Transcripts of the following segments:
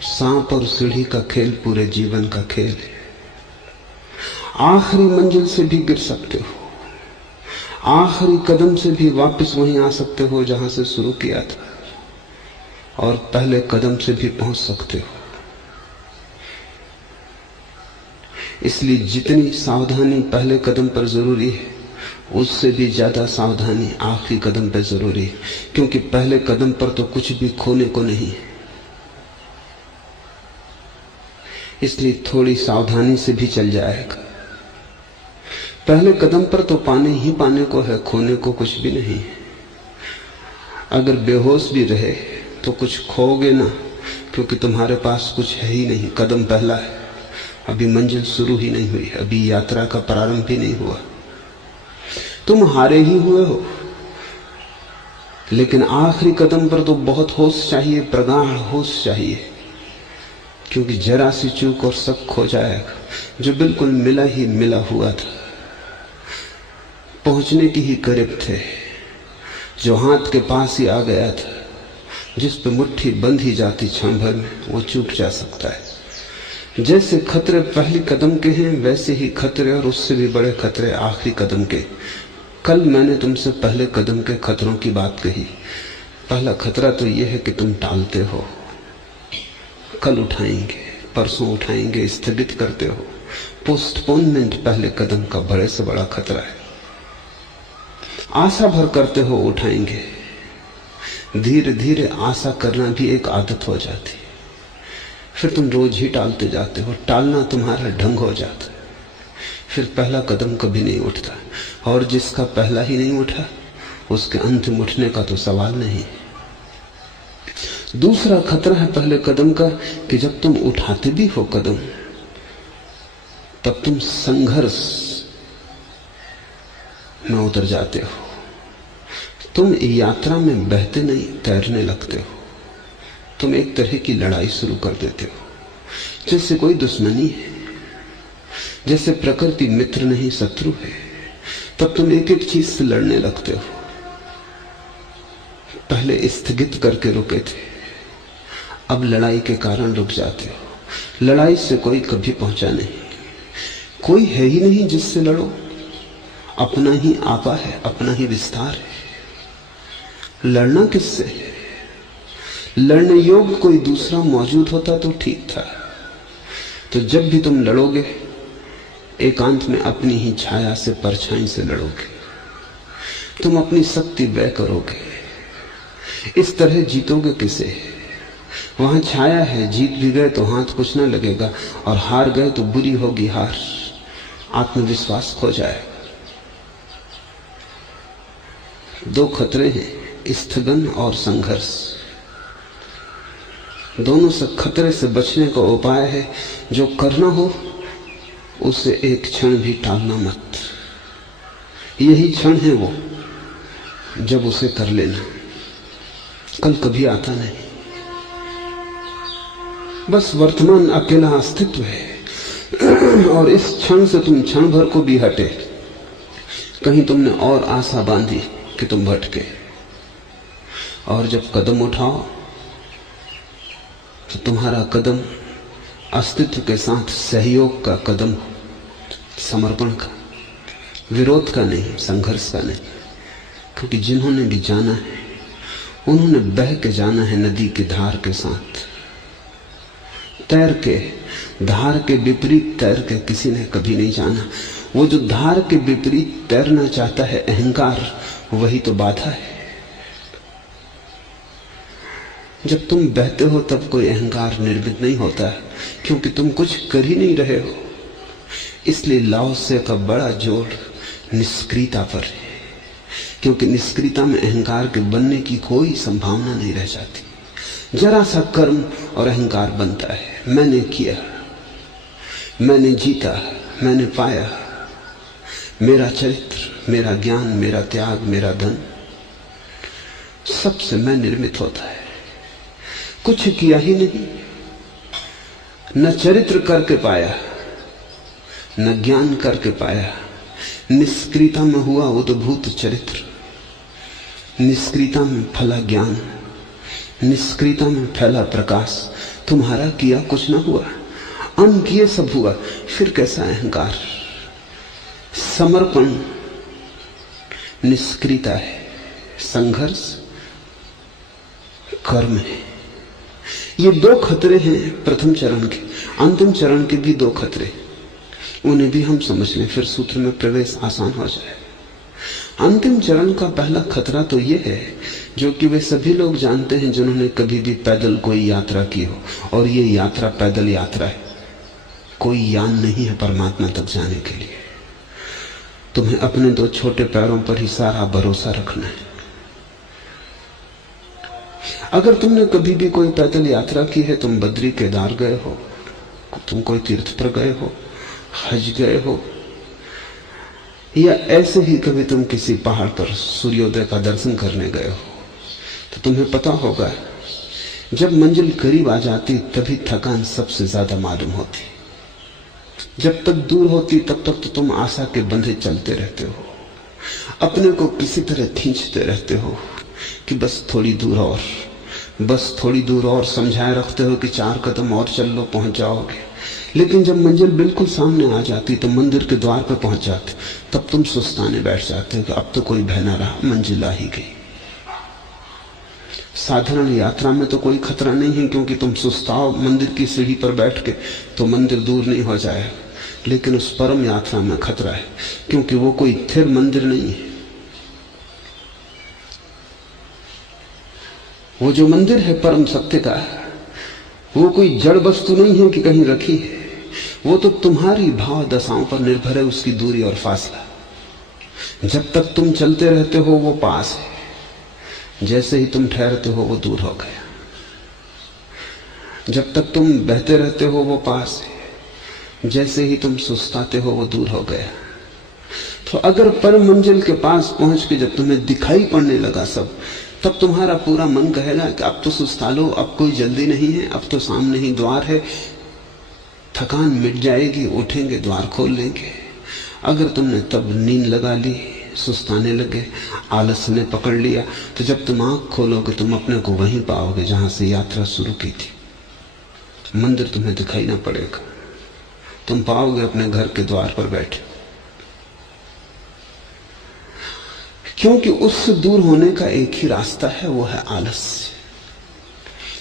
सांप और सीढ़ी का खेल पूरे जीवन का खेल है। आखिरी मंजिल से भी गिर सकते हो, आखिरी कदम से भी वापस वहीं आ सकते हो जहां से शुरू किया था, और पहले कदम से भी पहुंच सकते हो। इसलिए जितनी सावधानी पहले कदम पर जरूरी है, उससे भी ज्यादा सावधानी आखिरी कदम पर जरूरी है, क्योंकि पहले कदम पर तो कुछ भी खोने को नहीं है। इसलिए थोड़ी सावधानी से भी चल जाएगा। पहले कदम पर तो पाने ही पाने को है, खोने को कुछ भी नहीं है। अगर बेहोश भी रहे तो कुछ खोगे ना, क्योंकि तुम्हारे पास कुछ है ही नहीं। कदम पहला है, अभी मंजिल शुरू ही नहीं हुई, अभी यात्रा का प्रारंभ भी नहीं हुआ। तुम हारे ही हुए हो, लेकिन आखिरी कदम पर तो बहुत होश चाहिए, प्रगाढ़ होश चाहिए, क्योंकि जरा सी चूक और सब खो जाएगा। जो बिल्कुल मिला ही मिला हुआ था, पहुंचने की ही करीब थे, जो हाथ के पास ही आ गया था, जिस पे मुट्ठी बंद ही जाती क्षण भर में, वो चूक जा सकता है। जैसे खतरे पहली कदम के हैं, वैसे ही खतरे और उससे भी बड़े खतरे आखिरी कदम के। कल मैंने तुमसे पहले कदम के खतरों की बात कही। पहला खतरा तो यह है कि तुम टालते हो, कल उठाएंगे, परसों उठाएंगे, स्थगित करते हो। पोस्टपोनमेंट पहले कदम का बड़े से बड़ा खतरा है। आशा भर करते हो उठाएंगे, धीरे धीरे आशा करना भी एक आदत हो जाती है, फिर तुम रोज ही टालते जाते हो, टालना तुम्हारा ढंग हो जाता है, फिर पहला कदम कभी नहीं उठता, और जिसका पहला ही नहीं उठा उसके अंतिम उठने का तो सवाल नहीं। दूसरा खतरा है पहले कदम का कि जब तुम उठाते भी हो कदम, तब तुम संघर्ष में उतर जाते हो। तुम यात्रा में बहते नहीं, तैरने लगते हो। तुम एक तरह की लड़ाई शुरू कर देते हो, जैसे कोई दुश्मनी है, जैसे प्रकृति मित्र नहीं शत्रु है। तब तुम एक एक चीज से लड़ने लगते हो। पहले स्थगित करके रुके थे, अब लड़ाई के कारण रुक जाते हो। लड़ाई से कोई कभी पहुंचा नहीं, कोई है ही नहीं जिससे लड़ो, अपना ही आपा है, अपना ही विस्तार है। लड़ना किससे है? लड़ने योग्य कोई दूसरा मौजूद होता तो ठीक था। तो जब भी तुम लड़ोगे, एकांत में अपनी ही छाया से, परछाई से लड़ोगे। तुम अपनी शक्ति व्यय करोगे। इस तरह जीतोगे किसे? वहां छाया है, जीत भी गए तो हाथ कुछ न लगेगा, और हार गए तो बुरी होगी हार, आत्मविश्वास खो जाएगा। दो खतरे हैं, स्थगन और संघर्ष। दोनों से खतरे से बचने का उपाय है, जो करना हो उसे एक क्षण भी टालना मत। यही क्षण है वो जब उसे कर लेना, कल कभी आता नहीं। बस वर्तमान अकेला अस्तित्व है, और इस क्षण से तुम क्षण भर को भी हटे, कहीं तुमने और आशा बांधी कि तुम भटके। और जब कदम उठाओ तो तुम्हारा कदम अस्तित्व के साथ सहयोग का कदम, समर्पण का, विरोध का नहीं, संघर्ष का नहीं। क्योंकि जिन्होंने भी जाना है, उन्होंने बह के जाना है नदी की धार के साथ। तैर के, धार के विपरीत तैर के किसी ने कभी नहीं जाना। वो जो धार के विपरीत तैरना चाहता है, अहंकार, वही तो बाधा है। जब तुम बहते हो तब कोई अहंकार निर्मित नहीं होता है, क्योंकि तुम कुछ कर ही नहीं रहे हो। इसलिए लाओसे का बड़ा जोर निष्क्रियता पर है, क्योंकि निष्क्रियता में अहंकार के बनने की कोई संभावना नहीं रह जाती। जरा सा कर्म और अहंकार बनता है। मैंने किया, मैंने जीता, मैंने पाया, मेरा चरित्र, मेरा ज्ञान, मेरा त्याग, मेरा धन, सबसे मैं निर्मित होता है। कुछ किया ही नहीं, न चरित्र करके पाया, न ज्ञान करके पाया। निष्क्रियता में हुआ उद्भूत चरित्र, निष्क्रियता में फला ज्ञान, निष्क्रियता में फैला प्रकाश। तुम्हारा किया कुछ ना हुआ, अनकिए सब हुआ। फिर कैसा अहंकार? समर्पण निष्क्रियता है, संघर्ष कर्म है। ये दो खतरे हैं प्रथम चरण के। अंतिम चरण के भी दो खतरे, उन्हें भी हम समझ लें, फिर सूत्र में प्रवेश आसान हो जाए। अंतिम चरण का पहला खतरा तो यह है, जो कि वे सभी लोग जानते हैं जिन्होंने कभी भी पैदल कोई यात्रा की हो, और ये यात्रा पैदल यात्रा है, कोई यान नहीं है परमात्मा तक जाने के लिए। तुम्हें अपने दो छोटे पैरों पर ही सारा भरोसा रखना है। अगर तुमने कभी भी कोई पैदल यात्रा की है, तुम बद्री केदार गए हो, तुम कोई तीर्थ पर गए हो, हज गए हो, या ऐसे ही कभी तुम किसी पहाड़ पर सूर्योदय का दर्शन करने गए हो, तो तुम्हें पता होगा जब मंजिल करीब आ जाती तभी थकान सबसे ज्यादा मालूम होती। जब तक दूर होती तब तक तो तुम आशा के बंधे चलते रहते हो, अपने को किसी तरह खींचते रहते हो कि बस थोड़ी दूर और, बस थोड़ी दूर और, समझाए रखते हो कि 4 कदम और चल लो पहुंच जाओगे। लेकिन जब मंजिल बिल्कुल सामने आ जाती तो मंदिर के द्वार पर पहुंच जाते, तब तुम सुस्ताने बैठ जाते हो कि अब तो कोई भय ना रहा, मंजिल आ ही गई। साधारण यात्रा में तो कोई खतरा नहीं है, क्योंकि तुम सुस्ताओ मंदिर की सीढ़ी पर बैठ के तो मंदिर दूर नहीं हो जाएगा। लेकिन उस परम यात्रा में खतरा है, क्योंकि वो कोई स्थिर मंदिर नहीं है। वो जो मंदिर है परम सत्य का, वो कोई जड़ वस्तु नहीं है कि कहीं रखी है। वो तो तुम्हारी भाव दशाओं पर निर्भर है, उसकी दूरी और फासला। जब तक तुम चलते रहते हो वो पास है, जैसे ही तुम ठहरते हो वो दूर हो गया। जब तक तुम बहते रहते हो वो पास है, जैसे ही तुम सुस्ताते हो वो दूर हो गया। तो अगर परम मंजिल के पास पहुंच के जब तुम्हें दिखाई पड़ने लगा सब, तब तुम्हारा पूरा मन कहेगा कि अब तो सुस्ता लो, अब कोई जल्दी नहीं है, अब तो सामने ही द्वार है, थकान मिट जाएगी, उठेंगे द्वार खोल लेंगे। अगर तुमने तब नींद लगा ली, सुस्ताने लगे, आलस ने पकड़ लिया, तो जब तुम आंख खोलोगे तुम अपने को वहीं पाओगे जहां से यात्रा शुरू की थी। मंदिर तुम्हें दिखाई ना पड़ेगा, तुम पाओगे अपने घर के द्वार पर बैठे। क्योंकि उससे दूर होने का एक ही रास्ता है, वो है आलस्य।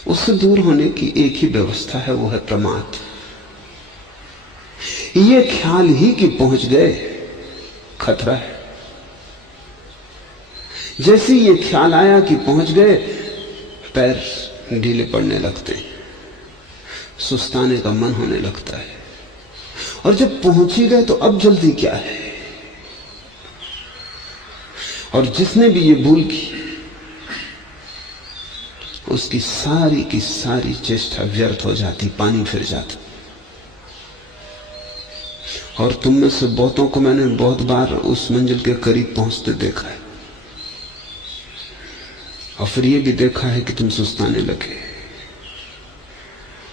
उससे दूर होने की एक ही व्यवस्था है, वो है प्रमाद। ये ख्याल ही कि पहुंच गए खतरा है। जैसे ये ख्याल आया कि पहुंच गए, पैर ढीले पड़ने लगते हैं, सुस्ताने का मन होने लगता है। और जब पहुंच ही गए तो अब जल्दी क्या है? और जिसने भी ये भूल की, उसकी सारी की सारी चेष्टा व्यर्थ हो जाती, पानी फिर जाता। और तुम में से बहुतों को मैंने बहुत बार उस मंजिल के करीब पहुंचते देखा है, और फिर ये भी देखा है कि तुम सुस्ताने लगे,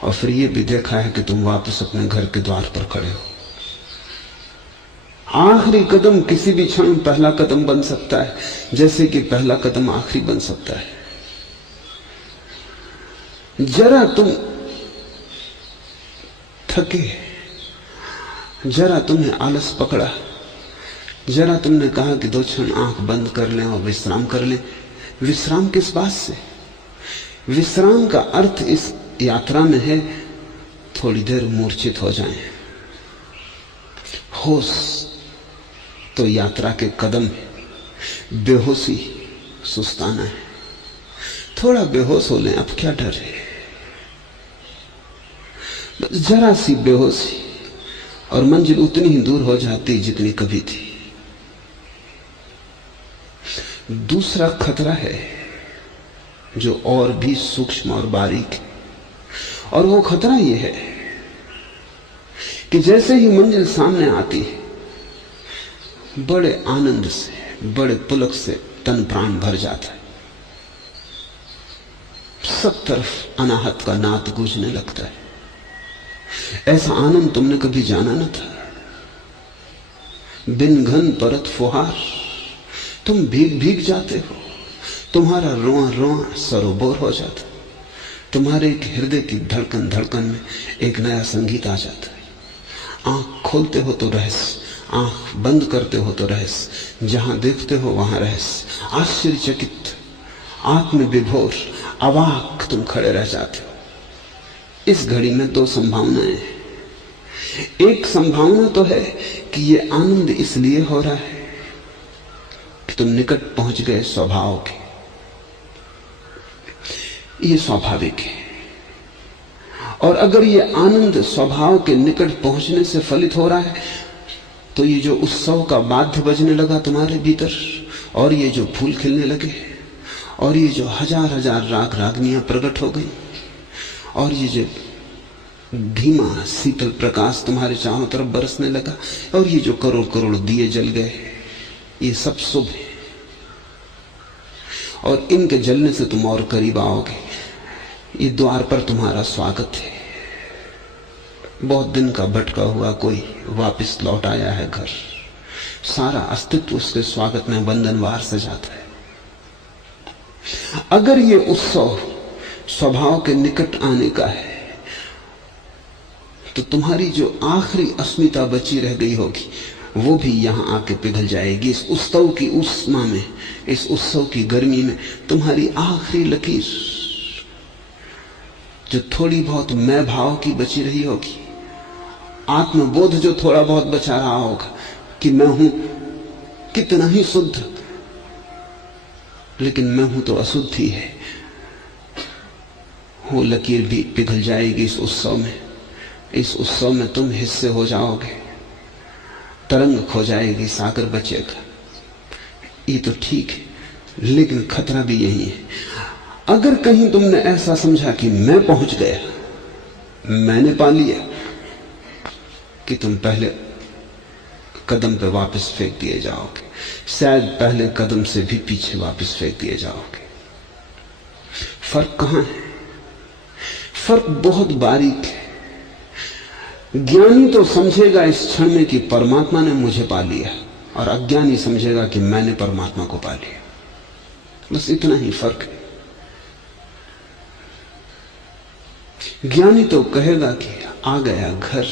और फिर ये भी देखा है कि तुम वापस अपने घर के द्वार पर खड़े हो। आखिरी कदम किसी भी क्षण पहला कदम बन सकता है, जैसे कि पहला कदम आखिरी बन सकता है। जरा तुम थके, जरा तुम्हें आलस पकड़ा, जरा तुमने कहा कि 2 क्षण आंख बंद कर लें और विश्राम कर लें। विश्राम किस बात से? विश्राम का अर्थ इस यात्रा में है थोड़ी देर मूर्छित हो जाएं। होश तो यात्रा के कदम है, बेहोशी सुस्ताना है। थोड़ा बेहोश हो लें, अब क्या डर है? बस जरा सी बेहोशी और मंजिल उतनी ही दूर हो जाती जितनी कभी थी। दूसरा खतरा है जो और भी सूक्ष्म और बारीक है, और वो खतरा ये है कि जैसे ही मंजिल सामने आती है, बड़े आनंद से, बड़े पुलक से तन प्राण भर जाता है। सब तरफ अनाहत का नाद गूंजने लगता है। ऐसा आनंद तुमने कभी जाना न था। बिन घन परत फुहार, तुम भीग भीग जाते हो, तुम्हारा रोआ रोआ सरोबोर हो जाता। तुम्हारे एक हृदय की धड़कन धड़कन में एक नया संगीत आ जाता है। आंख खोलते हो तो रहस्य, आंख बंद करते हो तो रहस्य, जहां देखते हो वहां रहस्य। आश्चर्यचकित, आत्मविभोर, अवाक तुम खड़े रह जाते हो। इस घड़ी में दो संभावनाएं हैं। एक संभावना तो है कि ये आनंद इसलिए हो रहा है कि तुम निकट पहुंच गए स्वभाव के, ये स्वाभाविक है। और अगर ये आनंद स्वभाव के निकट पहुंचने से फलित हो रहा है, तो ये जो उत्सव का वाद्य बजने लगा तुम्हारे भीतर, और ये जो फूल खिलने लगे, और ये जो हजार हजार राग रागनियां प्रकट हो गई, और ये जो धीमा शीतल प्रकाश तुम्हारे चारों तरफ बरसने लगा, और ये जो करोड़ करोड़ दिए जल गए, ये सब शुभ है। और इनके जलने से तुम और करीब आओगे। ये द्वार पर तुम्हारा स्वागत है। बहुत दिन का भटका हुआ कोई वापस लौट आया है घर, सारा अस्तित्व उसके स्वागत में बंधनवार सजाता है। अगर ये उत्सव स्वभाव के निकट आने का है, तो तुम्हारी जो आखिरी अस्मिता बची रह गई होगी, वो भी यहां आके पिघल जाएगी। इस उत्सव की उष्मा में, इस उत्सव की गर्मी में तुम्हारी आखिरी लकीर, जो थोड़ी बहुत मैं भाव की बची रही होगी, आत्मबोध जो थोड़ा बहुत बचा रहा होगा कि मैं हूं कितना ही शुद्ध, लेकिन मैं हूं तो अशुद्ध ही है, वो लकीर भी पिघल जाएगी इस उत्सव में। इस उत्सव में तुम हिस्से हो जाओगे, तरंग खो जाएगी, सागर बचेगा। ये तो ठीक है, लेकिन खतरा भी यही है। अगर कहीं तुमने ऐसा समझा कि मैं पहुंच गया, मैंने पा लिया, कि तुम पहले कदम पे वापस फेंक दिए जाओगे, शायद पहले कदम से भी पीछे वापस फेंक दिए जाओगे। फर्क कहां है? फर्क बहुत बारीक है। ज्ञानी तो समझेगा इस क्षण में कि परमात्मा ने मुझे पा लिया, और अज्ञानी समझेगा कि मैंने परमात्मा को पा लिया। बस इतना ही फर्क है। ज्ञानी तो कहेगा कि आ गया घर,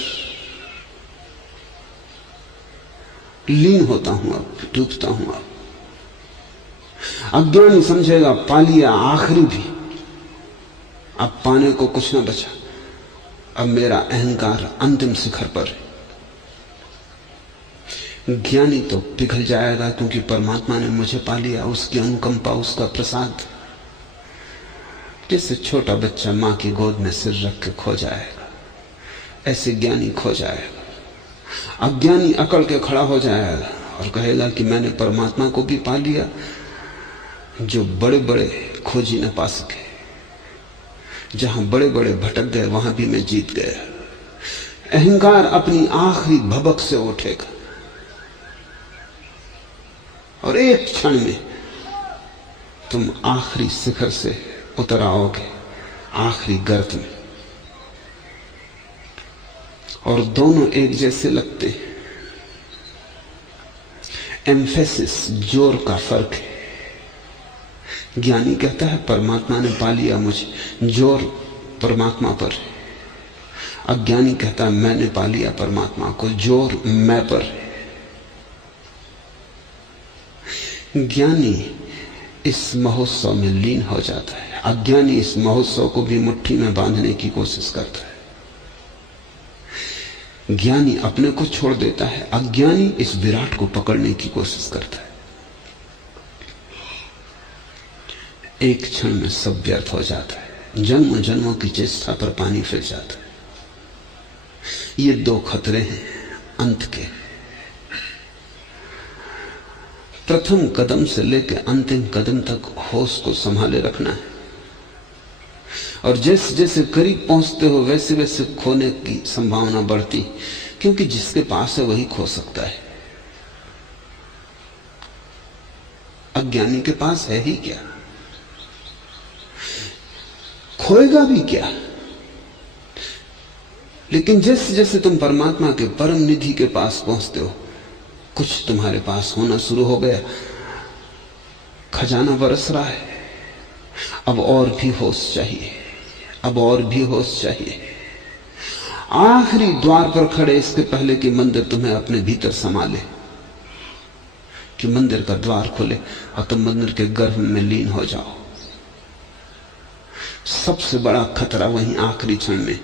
लीन होता हूं, अब डूबता हूं। अब अज्ञानी समझेगा पा लिया आखिरी भी, अब पाने को कुछ ना बचा, अब मेरा अहंकार अंतिम शिखर पर है। ज्ञानी तो पिघल जाएगा क्योंकि परमात्मा ने मुझे पा लिया, उसकी अनुकंपा, उसका प्रसाद। जैसे छोटा बच्चा मां की गोद में सिर रख के खो जाएगा, ऐसे ज्ञानी खो जाएगा। अज्ञानी अकड़ के खड़ा हो जाएगा और कहेगा कि मैंने परमात्मा को भी पा लिया, जो बड़े बड़े खोजी न पा सके। जहां बड़े बड़े भटक गए वहां भी मैं जीत गया। अहंकार अपनी आखिरी भबक से उठेगा और एक क्षण में तुम आखिरी शिखर से उतर आओगे, आखिरी गर्त में। और दोनों एक जैसे लगते हैं। एम्फेसिस, जोर का फर्क है। ज्ञानी कहता है परमात्मा ने पा लिया मुझे, जोर परमात्मा पर है। अज्ञानी कहता है मैंने पा लिया परमात्मा को, जोर मैं पर है। ज्ञानी इस महोत्सव में लीन हो जाता है, अज्ञानी इस महोत्सव को भी मुट्ठी में बांधने की कोशिश करता है। ज्ञानी अपने को छोड़ देता है, अज्ञानी इस विराट को पकड़ने की कोशिश करता है। एक क्षण में सब व्यर्थ हो जाता है, जन्म जन्मों की चेष्टा पर पानी फिर जाता है। ये दो खतरे हैं अंत के। प्रथम कदम से लेकर अंतिम कदम तक होश को संभाले रखना है, और जैसे जैसे करीब पहुंचते हो वैसे वैसे खोने की संभावना बढ़ती, क्योंकि जिसके पास है वही खो सकता है। अज्ञानी के पास है ही क्या, खोएगा भी क्या। लेकिन जैसे जैसे तुम परमात्मा के परम निधि के पास पहुंचते हो, कुछ तुम्हारे पास होना शुरू हो गया, खजाना बरस रहा है। अब और भी होश चाहिए, अब और भी होश चाहिए। आखिरी द्वार पर खड़े इसके पहले कि मंदिर तुम्हें अपने भीतर संभाले, कि मंदिर का द्वार खुले और तुम मंदिर के गर्भ में लीन हो जाओ। सबसे बड़ा खतरा वहीं आखिरी क्षण में,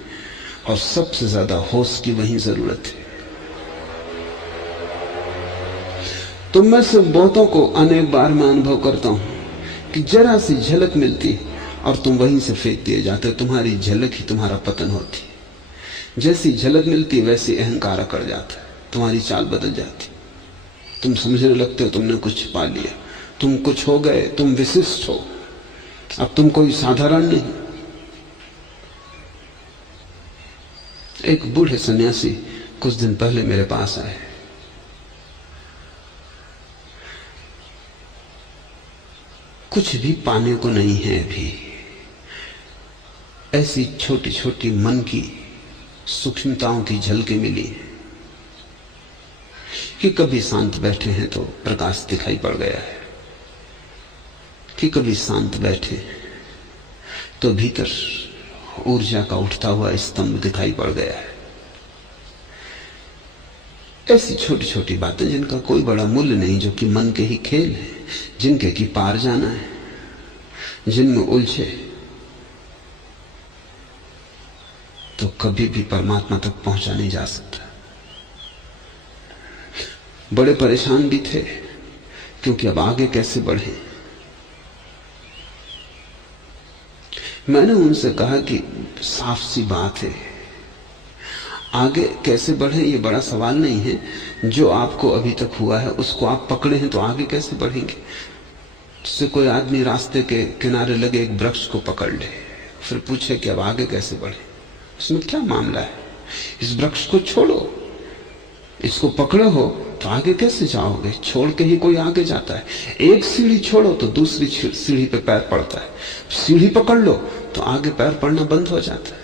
और सबसे ज्यादा होश की वहीं जरूरत है। तुम में से बहुतों को अनेक बार मैं अनुभव करता हूं कि जरा सी झलक मिलती और तुम वहीं से फेंक दिए जाते हो। तुम्हारी झलक ही तुम्हारा पतन होती। जैसी झलक मिलती वैसी अहंकार अकड़ जाता है, तुम्हारी चाल बदल जाती। तुम समझने लगते हो तुमने कुछ पा लिया, तुम कुछ हो गए, तुम विशिष्ट हो, अब तुम कोई साधारण नहीं। एक बूढ़े सन्यासी कुछ दिन पहले मेरे पास आए। कुछ भी पाने को नहीं है अभी, ऐसी छोटी छोटी मन की सूक्ष्मताओं की झलकें मिली कि कभी शांत बैठे हैं तो प्रकाश दिखाई पड़ गया है, कि कभी शांत बैठे तो भीतर ऊर्जा का उठता हुआ स्तंभ दिखाई पड़ गया है। ऐसी छोटी छोटी बातें जिनका कोई बड़ा मूल्य नहीं, जो कि मन के ही खेल है, जिनके की पार जाना है, जिनमें उलझे तो कभी भी परमात्मा तक पहुंचा नहीं जा सकता। बड़े परेशान भी थे क्योंकि अब आगे कैसे बढ़े। मैंने उनसे कहा कि साफ सी बात है, आगे कैसे बढ़े ये बड़ा सवाल नहीं है। जो आपको अभी तक हुआ है उसको आप पकड़े हैं तो आगे कैसे बढ़ेंगे। जैसे कोई आदमी रास्ते के किनारे लगे एक वृक्ष को पकड़ ले, फिर पूछे कि अब आगे कैसे बढ़े, इसमें क्या मामला है। इस वृक्ष को छोड़ो, इसको पकड़े हो तो आगे कैसे जाओगे। छोड़ के ही कोई आगे जाता है। एक सीढ़ी छोड़ो तो दूसरी सीढ़ी पे पैर पड़ता है, सीढ़ी पकड़ लो तो आगे पैर पड़ना बंद हो जाता है।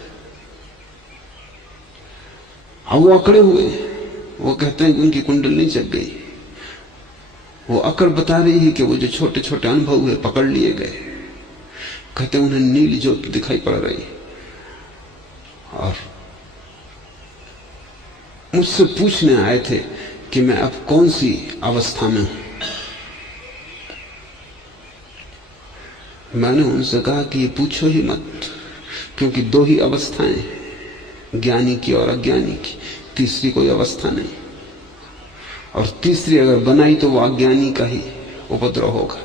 अब वो अकड़े हुए, वो कहते हैं उनकी कुंडली जग गई। वो अकड़ बता रही है कि वो जो छोटे छोटे अनुभव हुए पकड़ लिए गए। कहते उन्हें नीली ज्योत दिखाई पड़ रही और मुझसे पूछने आए थे कि मैं अब कौन सी अवस्था में हूं। मैंने उनसे कहा कि ये पूछो ही मत, क्योंकि दो ही अवस्थाएं, ज्ञानी की और अज्ञानी की, तीसरी कोई अवस्था नहीं। और तीसरी अगर बनाई तो वो अज्ञानी का ही उपद्रव होगा।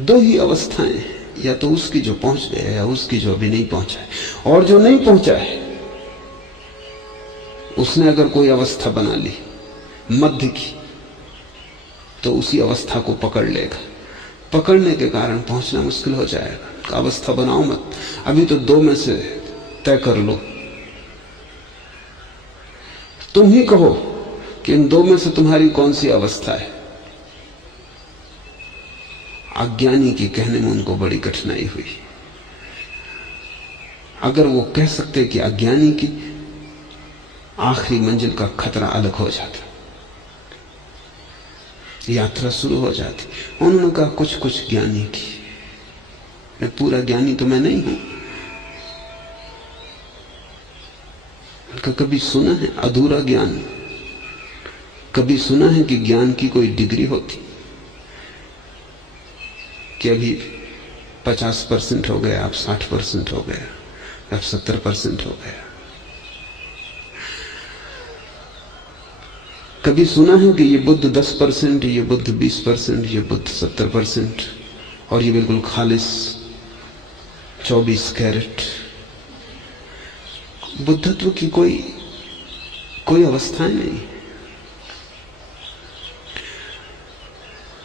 दो ही अवस्थाएं, या तो उसकी जो पहुंच गया या उसकी जो अभी नहीं पहुंचा है। और जो नहीं पहुंचा है उसने अगर कोई अवस्था बना ली मध्य की, तो उसी अवस्था को पकड़ लेगा। पकड़ने के कारण पहुंचना मुश्किल हो जाएगा। अवस्था बनाओ मत, अभी तो दो में से तय कर लो। तुम ही कहो कि इन दो में से तुम्हारी कौन सी अवस्था है। अज्ञानी के कहने में उनको बड़ी कठिनाई हुई। अगर वो कह सकते कि अज्ञानी की, आखिरी मंजिल का खतरा अलग हो जाता, यात्रा शुरू हो जाती। उन्होंने कहा कुछ कुछ ज्ञानी की। मैं पूरा ज्ञानी तो मैं नहीं हूं। कभी सुना है अधूरा ज्ञान, कभी सुना है कि ज्ञान की कोई डिग्री होती, कि अभी 50% हो गया, अब 60% हो गया, अब 70% हो गया। कभी सुना है कि ये बुद्ध 10%, ये बुद्ध 20%, ये बुद्ध 70%, और ये बिल्कुल खालिस 24 कैरेट। बुद्धत्व की कोई अवस्थाएं नहीं।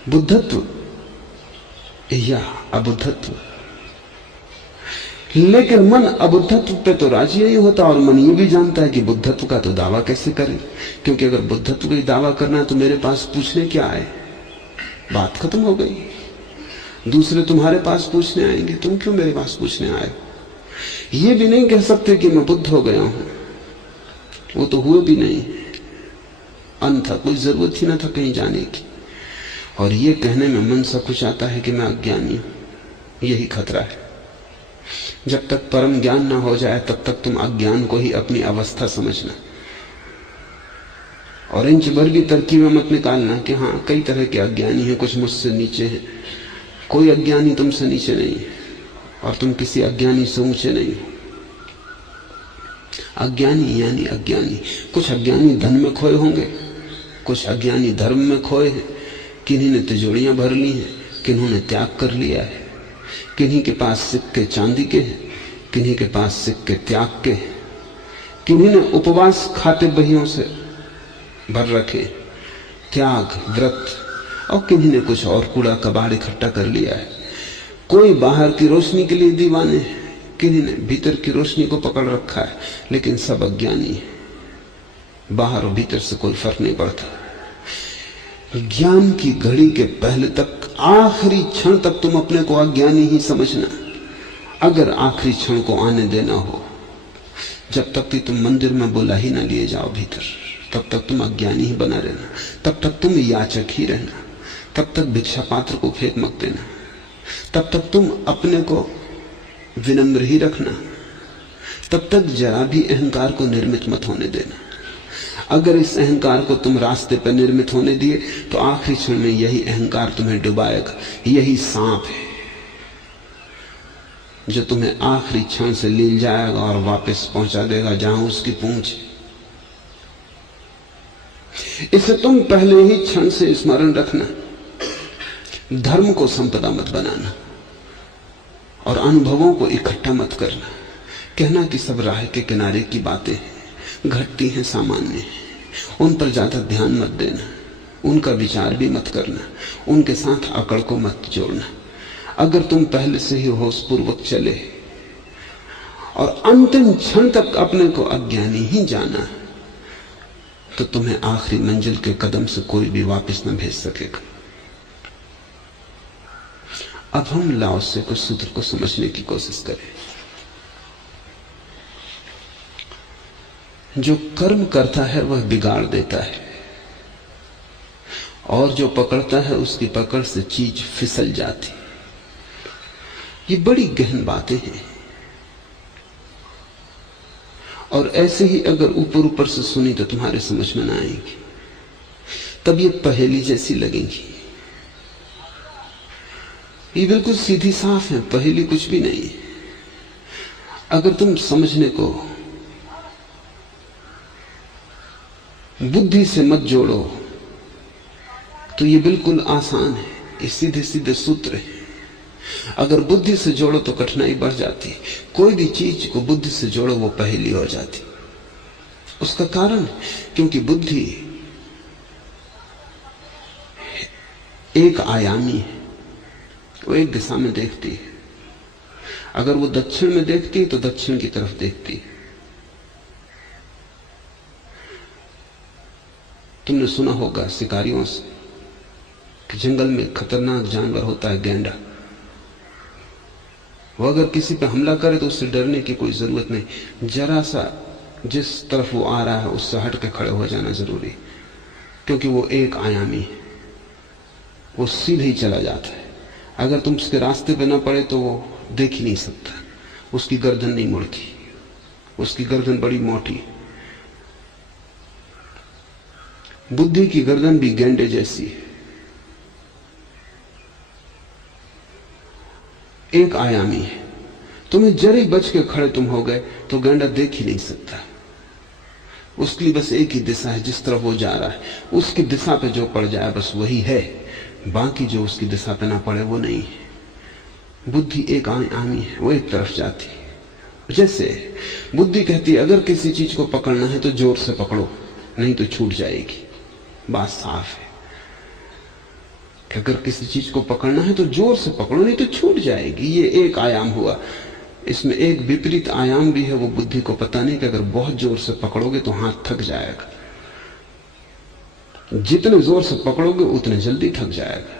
बुद्धत्व या अबुद्धत्व। लेकिन मन अबुद्धत्व पे तो राजी नहीं होता, और मन ये भी जानता है कि बुद्धत्व का तो दावा कैसे करें, क्योंकि अगर बुद्धत्व का दावा करना है तो मेरे पास पूछने क्या आए, बात खत्म हो गई। दूसरे तुम्हारे पास पूछने आएंगे, तुम क्यों मेरे पास पूछने आए। ये भी नहीं कह सकते कि मैं बुद्ध हो गया हूं, वो तो हुए भी नहीं, अन्यथा कोई जरूरत ही ना था कहीं जाने की। और ये कहने में मन सा कुछ आता है कि मैं अज्ञानी हूं। यही खतरा है। जब तक परम ज्ञान ना हो जाए तब तक तुम अज्ञान को ही अपनी अवस्था समझना, और इंच भर भी तरकीबें मत निकालना कि हाँ कई तरह के अज्ञानी हैं, कुछ मुझसे नीचे हैं। कोई अज्ञानी तुमसे नीचे नहीं है और तुम किसी अज्ञानी से ऊंचे नहीं हो। अज्ञानी यानी अज्ञानी। कुछ अज्ञानी धन में खोए होंगे, कुछ अज्ञानी धर्म में खोए हैं, किन्हीं ने तिजोरियां भर ली हैं, किन्हों ने त्याग कर लिया है, किन्हीं के पास सिक्के चांदी के हैं, किन्हीं के पास सिक्के त्याग के हैं, किन्हीं ने उपवास खाते बहियों से भर रखे, त्याग व्रत, और किन्हीं ने कुछ और कूड़ा कबाड़ इकट्ठा कर लिया है। कोई बाहर की रोशनी के लिए दीवाने हैं, किन्हीं ने भीतर की रोशनी को पकड़ रखा है, लेकिन सब अज्ञानी है। बाहर और भीतर से कोई फर्क नहीं पड़ता। ज्ञान की घड़ी के पहले तक, आखिरी क्षण तक तुम अपने को अज्ञानी ही समझना। अगर आखिरी क्षण को आने देना हो, जब तक कि तुम मंदिर में बुला ही ना लिए जाओ भीतर, तब तक तुम अज्ञानी ही बना रहना, तब तक तुम याचक ही रहना, तब तक भिक्षा पात्र को फेंक मत देना, तब तक तुम अपने को विनम्र ही रखना, तब तक जरा भी अहंकार को निर्मित मत होने देना। अगर इस अहंकार को तुम रास्ते पर निर्मित होने दिए तो आखिरी क्षण में यही अहंकार तुम्हें डुबाएगा। यही सांप है जो तुम्हें आखिरी क्षण से ले जाएगा और वापस पहुंचा देगा जहां उसकी पूंछ है। इसे तुम पहले ही क्षण से स्मरण रखना। धर्म को संपदा मत बनाना और अनुभवों को इकट्ठा मत करना। कहना कि सब राह के किनारे की बातें हैं, घटती हैं, सामान्य हैं, उन पर ज्यादा ध्यान मत देना, उनका विचार भी मत करना, उनके साथ अकड़ को मत जोड़ना। अगर तुम पहले से ही होशपूर्वक चले और अंतिम क्षण तक अपने को अज्ञानी ही जाना, तो तुम्हें आखिरी मंजिल के कदम से कोई भी वापस न भेज सकेगा। अब हम लाओ से कुछ सूत्र को समझने की कोशिश करें। जो कर्म करता है वह बिगाड़ देता है, और जो पकड़ता है उसकी पकड़ से चीज फिसल जाती। ये बड़ी गहन बातें हैं, और ऐसे ही अगर ऊपर ऊपर से सुनी तो तुम्हारे समझ में ना आएगी, तब ये पहेली जैसी लगेंगी। ये बिल्कुल सीधी साफ है, पहेली कुछ भी नहीं है। अगर तुम समझने को बुद्धि से मत जोड़ो तो ये बिल्कुल आसान है, ये सीधे सीधे सूत्र है। अगर बुद्धि से जोड़ो तो कठिनाई बढ़ जाती है। कोई भी चीज को बुद्धि से जोड़ो वो पहेली हो जाती। उसका कारण क्योंकि बुद्धि एक आयामी है, वो एक दिशा में देखती है। अगर वो दक्षिण में देखती है तो दक्षिण की तरफ देखती है। तुमने सुना होगा शिकारियों से कि जंगल में खतरनाक जानवर होता है गैंडा। वो अगर किसी पे हमला करे तो उससे डरने की कोई जरूरत नहीं, जरा सा जिस तरफ वो आ रहा है उससे हट के खड़े हो जाना जरूरी, क्योंकि वो एक आयामी है, वो सीधे ही चला जाता है। अगर तुम उसके रास्ते पे ना पड़े तो वो देख ही नहीं सकता, उसकी गर्दन नहीं मुड़ती, उसकी गर्दन बड़ी मोटी। बुद्धि की गर्दन भी गैंडे जैसी है, एक आयामी है। तुम्हें जरा ही बच के खड़े तुम हो गए तो गैंडा देख ही नहीं सकता। उसके लिए बस एक ही दिशा है, जिस तरफ वो जा रहा है उसकी दिशा पे जो पड़ जाए बस वही है, बाकी जो उसकी दिशा पे ना पड़े वो नहीं है। बुद्धि एक आयामी है, वो एक तरफ जाती है। जैसे बुद्धि कहती है अगर किसी चीज को पकड़ना है तो जोर से पकड़ो, नहीं तो छूट जाएगी। बात साफ है कि अगर किसी चीज को पकड़ना है तो जोर से पकड़ो, नहीं तो छूट जाएगी। ये एक आयाम हुआ। इसमें एक विपरीत आयाम भी है, वो बुद्धि को पता नहीं कि अगर बहुत जोर से पकड़ोगे तो हाथ थक जाएगा। जितने जोर से पकड़ोगे उतने जल्दी थक जाएगा,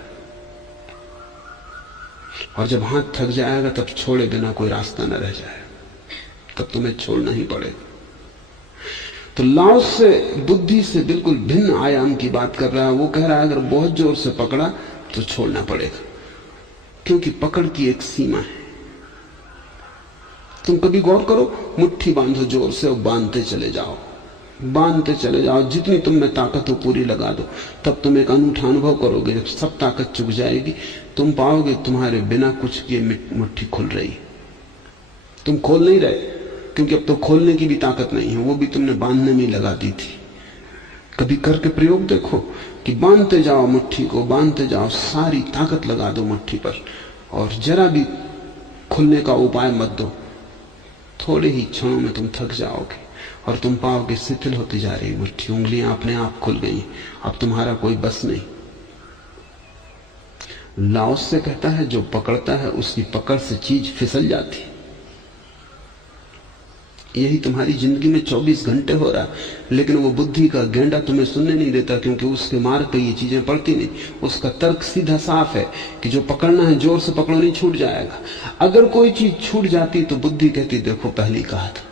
और जब हाथ थक जाएगा तब छोड़े बिना कोई रास्ता न रह जाएगा, तब तुम्हें छोड़ना ही पड़ेगा। तो लाओस से बुद्धि से बिल्कुल भिन्न आयाम की बात कर रहा है। वो कह रहा है अगर बहुत जोर से पकड़ा तो छोड़ना पड़ेगा, क्योंकि पकड़ की एक सीमा है। तुम कभी गौर करो, मुट्ठी बांधो जोर से और बांधते चले जाओ, बांधते चले जाओ, जितनी तुम में ताकत हो पूरी लगा दो। तब तुम एक अनूठा अनुभव करोगे। जब सब ताकत चुक जाएगी, तुम पाओगे तुम्हारे बिना कुछ किए मुट्ठी खुल रही। तुम खोल नहीं रहे, क्योंकि अब तो खोलने की भी ताकत नहीं है, वो भी तुमने बांधने में लगा दी थी। कभी करके प्रयोग देखो कि बांधते जाओ मुट्ठी को, बांधते जाओ, सारी ताकत लगा दो मुट्ठी पर, और जरा भी खुलने का उपाय मत दो। थोड़े ही क्षणों में तुम थक जाओगे और तुम पाओगे शिथिल होती जा रही मुट्ठी, उंगलियां अपने आप खुल गई, अब तुम्हारा कोई बस नहीं। लाओस से कहता है, जो पकड़ता है उसकी पकड़ से चीज फिसल जाती। यही तुम्हारी जिंदगी में 24 घंटे हो रहा है, लेकिन वो बुद्धि का गेंडा तुम्हें सुनने नहीं देता, क्योंकि उसके मार्ग पे ये चीजें पड़ती नहीं। उसका तर्क सीधा साफ है कि जो पकड़ना है जोर से पकड़ो, नहीं छूट जाएगा। अगर कोई चीज छूट जाती तो बुद्धि कहती, देखो पहले कहा था,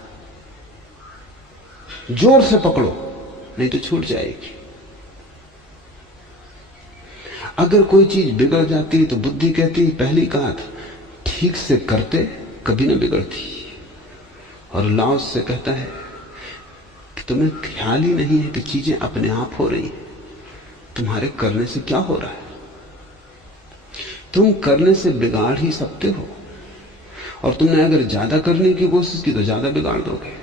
जोर से पकड़ो नहीं तो छूट जाएगी। अगर कोई चीज बिगड़ जाती तो बुद्धि कहती, पहले कहा था, ठीक से करते कभी न बिगड़ती। और लाओस से कहता है कि तुम्हें ख्याल ही नहीं है कि चीजें अपने आप हो रही हैं, तुम्हारे करने से क्या हो रहा है। तुम करने से बिगाड़ ही सकते हो, और तुमने अगर ज्यादा करने की कोशिश की तो ज्यादा बिगाड़ दोगे।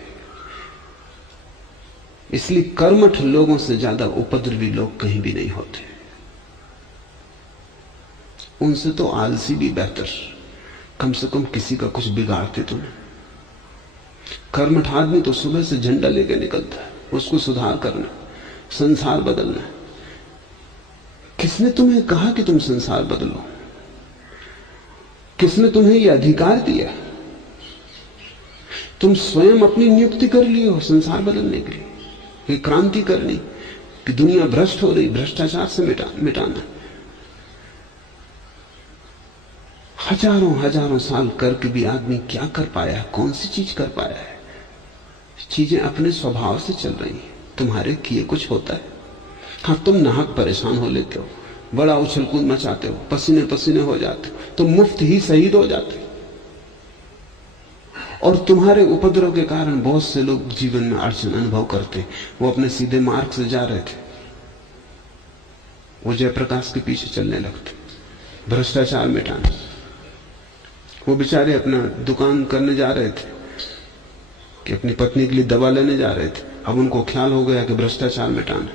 इसलिए कर्मठ लोगों से ज्यादा उपद्रवी लोग कहीं भी नहीं होते। उनसे तो आलसी भी बेहतर, कम से कम किसी का कुछ बिगाड़ते तो नहीं। कर्मठ आदमी तो सुबह से झंडा लेके निकलता है, उसको सुधार करना, संसार बदलना। किसने तुम्हें कहा कि तुम संसार बदलो? किसने तुम्हें यह अधिकार दिया? तुम स्वयं अपनी नियुक्ति कर लिए हो संसार बदलने के लिए, कि क्रांति करनी, कि दुनिया भ्रष्ट हो रही, भ्रष्टाचार से मिटाना। हजारों हजारों साल करके भी आदमी क्या कर पाया है? कौन सी चीज कर पाया है? चीजें अपने स्वभाव से चल रही हैं, तुम्हारे किए कुछ होता है। हाँ, तुम नाहक परेशान हो लेते हो, बड़ा उछल कूद मचाते हो, पसीने पसीने हो जाते हो, तुम मुफ्त ही शहीद हो जाते हो। और तुम्हारे उपद्रव के कारण बहुत से लोग जीवन में अड़चन अनुभव करते। वो अपने सीधे मार्ग से जा रहे थे, वो जयप्रकाश के पीछे चलने लगते, भ्रष्टाचार मिटाने। वो बेचारे अपना दुकान करने जा रहे थे कि अपनी पत्नी के लिए दवा लेने जा रहे थे, अब उनको ख्याल हो गया कि भ्रष्टाचार मिटाना।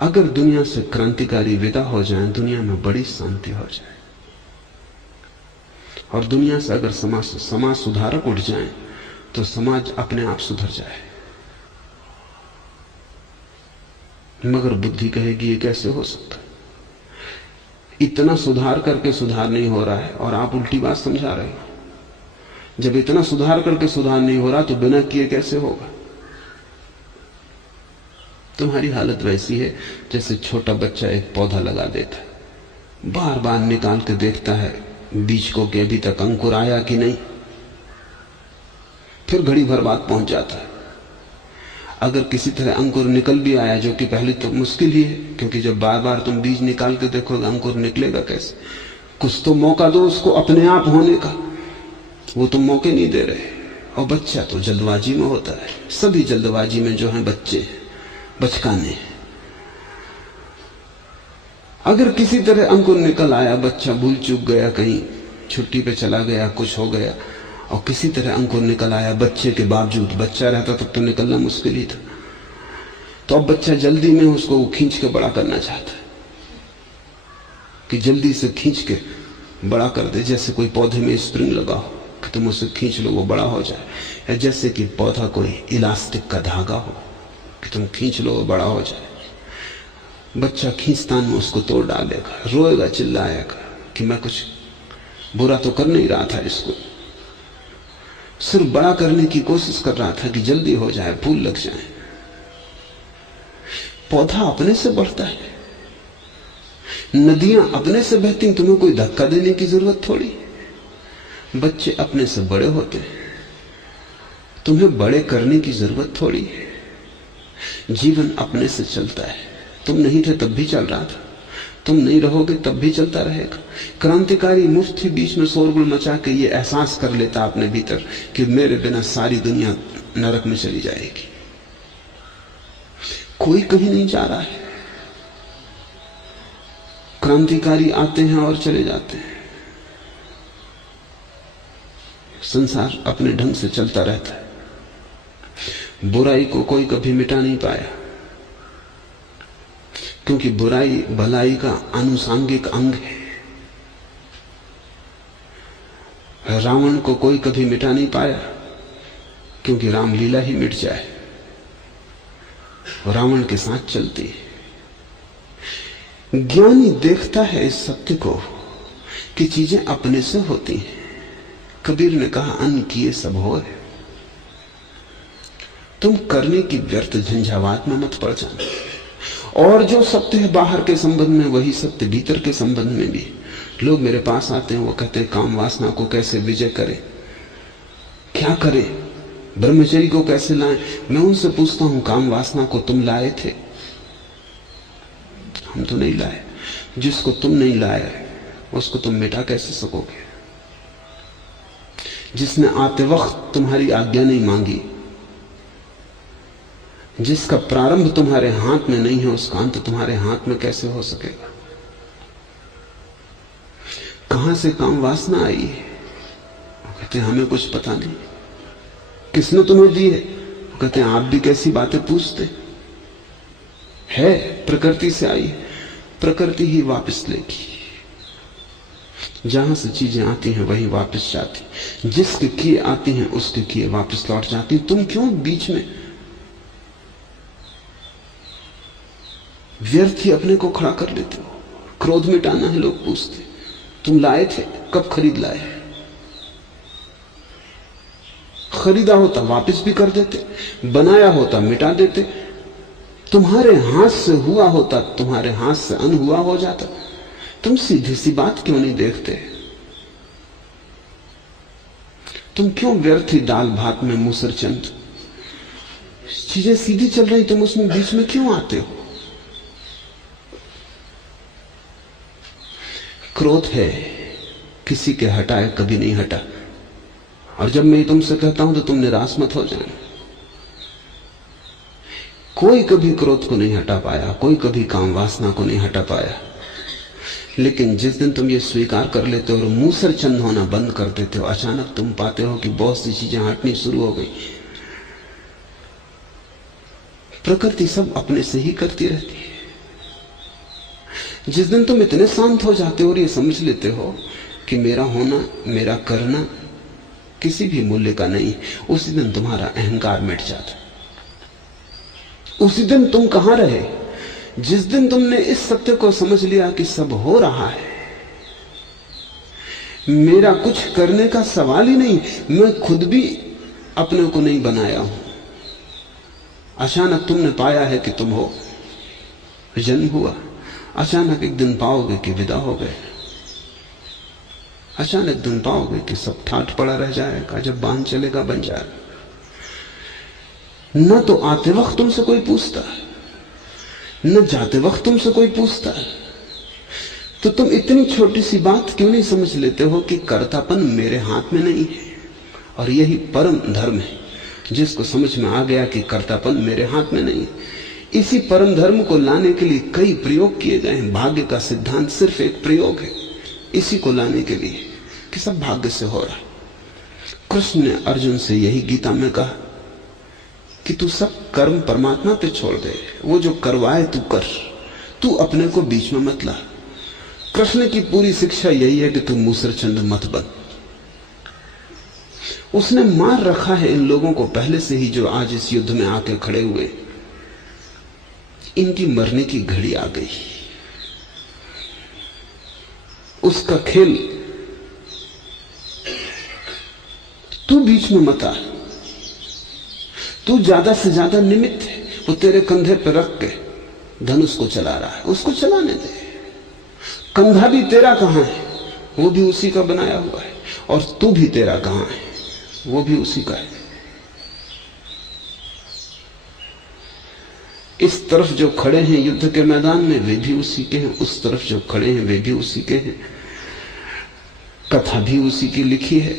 अगर दुनिया से क्रांतिकारी विदा हो जाए, दुनिया में बड़ी शांति हो जाए। और दुनिया से अगर समाज सुधारक उठ जाए तो समाज अपने आप सुधर जाए। मगर बुद्धि कहेगी, ये कैसे हो सकता है? इतना सुधार करके सुधार नहीं हो रहा है और आप उल्टी बात समझा रहे हो। जब इतना सुधार करके सुधार नहीं हो रहा तो बिना किए कैसे होगा? तुम्हारी हालत वैसी है जैसे छोटा बच्चा एक पौधा लगा देता है, बार बार निकाल के देखता है बीज को कि अभी तक अंकुर आया कि नहीं, फिर घड़ी भर बाद पहुंच जाता है। अगर किसी तरह अंकुर निकल भी आया, जो कि पहले तो मुश्किल ही है, क्योंकि जब बार बार तुम बीज निकाल के देखोगे अंकुर निकलेगा कैसे? कुछ तो मौका दो उसको अपने आप होने का, वो तुम मौके नहीं दे रहे। और बच्चा तो जल्दबाजी में होता है, सभी जल्दबाजी में जो है बच्चे बचकाने। अगर किसी तरह अंकुर निकल आया, बच्चा भूल चूक गया, कहीं छुट्टी पे चला गया, कुछ हो गया, और किसी तरह अंकुर निकल आया बच्चे के बावजूद, बच्चा रहता तब तो निकलना मुश्किल ही था, तो अब बच्चा जल्दी में उसको खींच के बड़ा करना चाहता है कि जल्दी से खींच के बड़ा कर दे। जैसे कोई पौधे में स्प्रिंग लगा हो कि तुम उसे खींच लो वो बड़ा हो जाए, या जैसे कि पौधा कोई इलास्टिक का धागा हो कि तुम खींच लो वो बड़ा हो जाए। बच्चा खींचतान में उसको तोड़ डालेगा, रोएगा, चिल्लाएगा कि मैं कुछ बुरा तो कर नहीं रहा था, इसको सिर्फ बड़ा करने की कोशिश कर रहा था कि जल्दी हो जाए, फूल लग जाए। पौधा अपने से बढ़ता है, नदियां अपने से बहती, तुम्हें कोई धक्का देने की जरूरत थोड़ी। बच्चे अपने से बड़े होते हैं, तुम्हें बड़े करने की जरूरत थोड़ी है। जीवन अपने से चलता है, तुम नहीं थे तब भी चल रहा था, तुम नहीं रहोगे तब भी चलता रहेगा। क्रांतिकारी मुफ्ती बीच में शोरगुल मचा के ये एहसास कर लेता अपने भीतर कि मेरे बिना सारी दुनिया नरक में चली जाएगी। कोई कहीं नहीं जा रहा है, क्रांतिकारी आते हैं और चले जाते हैं, संसार अपने ढंग से चलता रहता है। बुराई को कोई कभी मिटा नहीं पाया, क्योंकि बुराई भलाई का आनुषांगिक अंग है। रावण को कोई कभी मिटा नहीं पाया, क्योंकि रामलीला ही मिट जाए, रावण के साथ चलती है। ज्ञानी देखता है इस सत्य को कि चीजें अपने से होती हैं। कबीर ने कहा, अन्न किए सब होए। तुम करने की व्यर्थ झंझावात में मत पड़ जाना। और जो सत्य है बाहर के संबंध में, वही सत्य भीतर के संबंध में भी। लोग मेरे पास आते हैं, वो कहते हैं काम वासना को कैसे विजय करें, क्या करें, ब्रह्मचर्य को कैसे लाएं। मैं उनसे पूछता हूं, काम वासना को तुम लाए थे? हम तो नहीं लाए। जिसको तुम नहीं लाए उसको तुम मिटा कैसे सकोगे? जिसने आते वक्त तुम्हारी आज्ञा नहीं मांगी, जिसका प्रारंभ तुम्हारे हाथ में नहीं है, उसका अंत तुम्हारे हाथ में कैसे हो सकेगा? कहां से काम वासना आई है? वो कहते हैं हमें कुछ पता नहीं। किसने तुम्हें दी है? वो कहते हैं आप भी कैसी बातें पूछते है, प्रकृति से आई। प्रकृति ही वापस लेगी। जहां से चीजें आती हैं वही वापस जाती। जिसके किए आती हैं उसके किए वापस लौट जाती। तुम क्यों बीच में व्यर्थ ही अपने को खड़ा कर लेते हो? क्रोध मिटाना है, लोग पूछते तुम लाए थे, कब खरीद लाए? खरीदा होता वापस भी कर देते, बनाया होता मिटा देते, तुम्हारे हाथ से हुआ होता, तुम्हारे हाथ से अन हुआ हो जाता। तुम सीधी सी बात क्यों नहीं देखते? तुम क्यों व्यर्थ ही दाल भात में मूसर चंद? चीजें सीधी चल रही, तुम उसमें बीच में क्यों आते हो? क्रोध है, किसी के हटाए कभी नहीं हटा। और जब मैं तुमसे कहता हूं तो तुम निराश मत हो जाना। कोई कभी क्रोध को नहीं हटा पाया, कोई कभी काम वासना को नहीं हटा पाया। लेकिन जिस दिन तुम ये स्वीकार कर लेते हो और मूसर चंद होना बंद कर देते हो, अचानक तुम पाते हो कि बहुत सी चीजें हटनी शुरू हो गई। प्रकृति सब अपने से ही करती रहती है। जिस दिन तुम इतने शांत हो जाते हो और ये समझ लेते हो कि मेरा होना, मेरा करना किसी भी मूल्य का नहीं, उसी दिन तुम्हारा अहंकार मिट जाता। उसी दिन तुम कहां रहे? जिस दिन तुमने इस सत्य को समझ लिया कि सब हो रहा है, मेरा कुछ करने का सवाल ही नहीं, मैं खुद भी अपने को नहीं बनाया हूं। अचानक तुमने पाया है कि तुम हो, जन्म हुआ। अचानक एक दिन पाओगे कि विदा हो गए। अचानक दिन पाओगे कि सब ठाठ पड़ा रह जाएगा। जब बांध चलेगा बन जाएगा। न तो आते वक्त तुमसे कोई पूछता, न जाते वक्त तुमसे कोई पूछता। तो तुम इतनी छोटी सी बात क्यों नहीं समझ लेते हो कि कर्तापन मेरे हाथ में नहीं है? और यही परम धर्म है, जिसको समझ में आ गया कि कर्तापन मेरे हाथ में नहीं है। इसी परम धर्म को लाने के लिए कई प्रयोग किए गए हैं। भाग्य का सिद्धांत सिर्फ एक प्रयोग है इसी को लाने के लिए कि सब भाग्य से हो रहा है। कृष्ण ने अर्जुन से यही गीता में कहा कि तू सब कर्म परमात्मा पे छोड़ दे, वो जो करवाए तू कर, तू अपने को बीच में मत ला। कृष्ण की पूरी शिक्षा यही है कि तू मूसर चंद मत बन। उसने मार रखा है इन लोगों को पहले से ही, जो आज इस युद्ध में आके खड़े हुए। इनकी मरने की घड़ी आ गई। उसका खेल तू बीच में मत आ। तू ज्यादा से ज्यादा निमित्त है। वो तेरे कंधे पर रख के धनुष को चला रहा है, उसको चलाने दे। कंधा भी तेरा कहां है? वो भी उसी का बनाया हुआ है। और तू भी तेरा कहां है? वो भी उसी का है। इस तरफ जो खड़े हैं युद्ध के मैदान में वे भी उसी के हैं, उस तरफ जो खड़े हैं वे भी उसी के हैं। कथा भी उसी की लिखी है,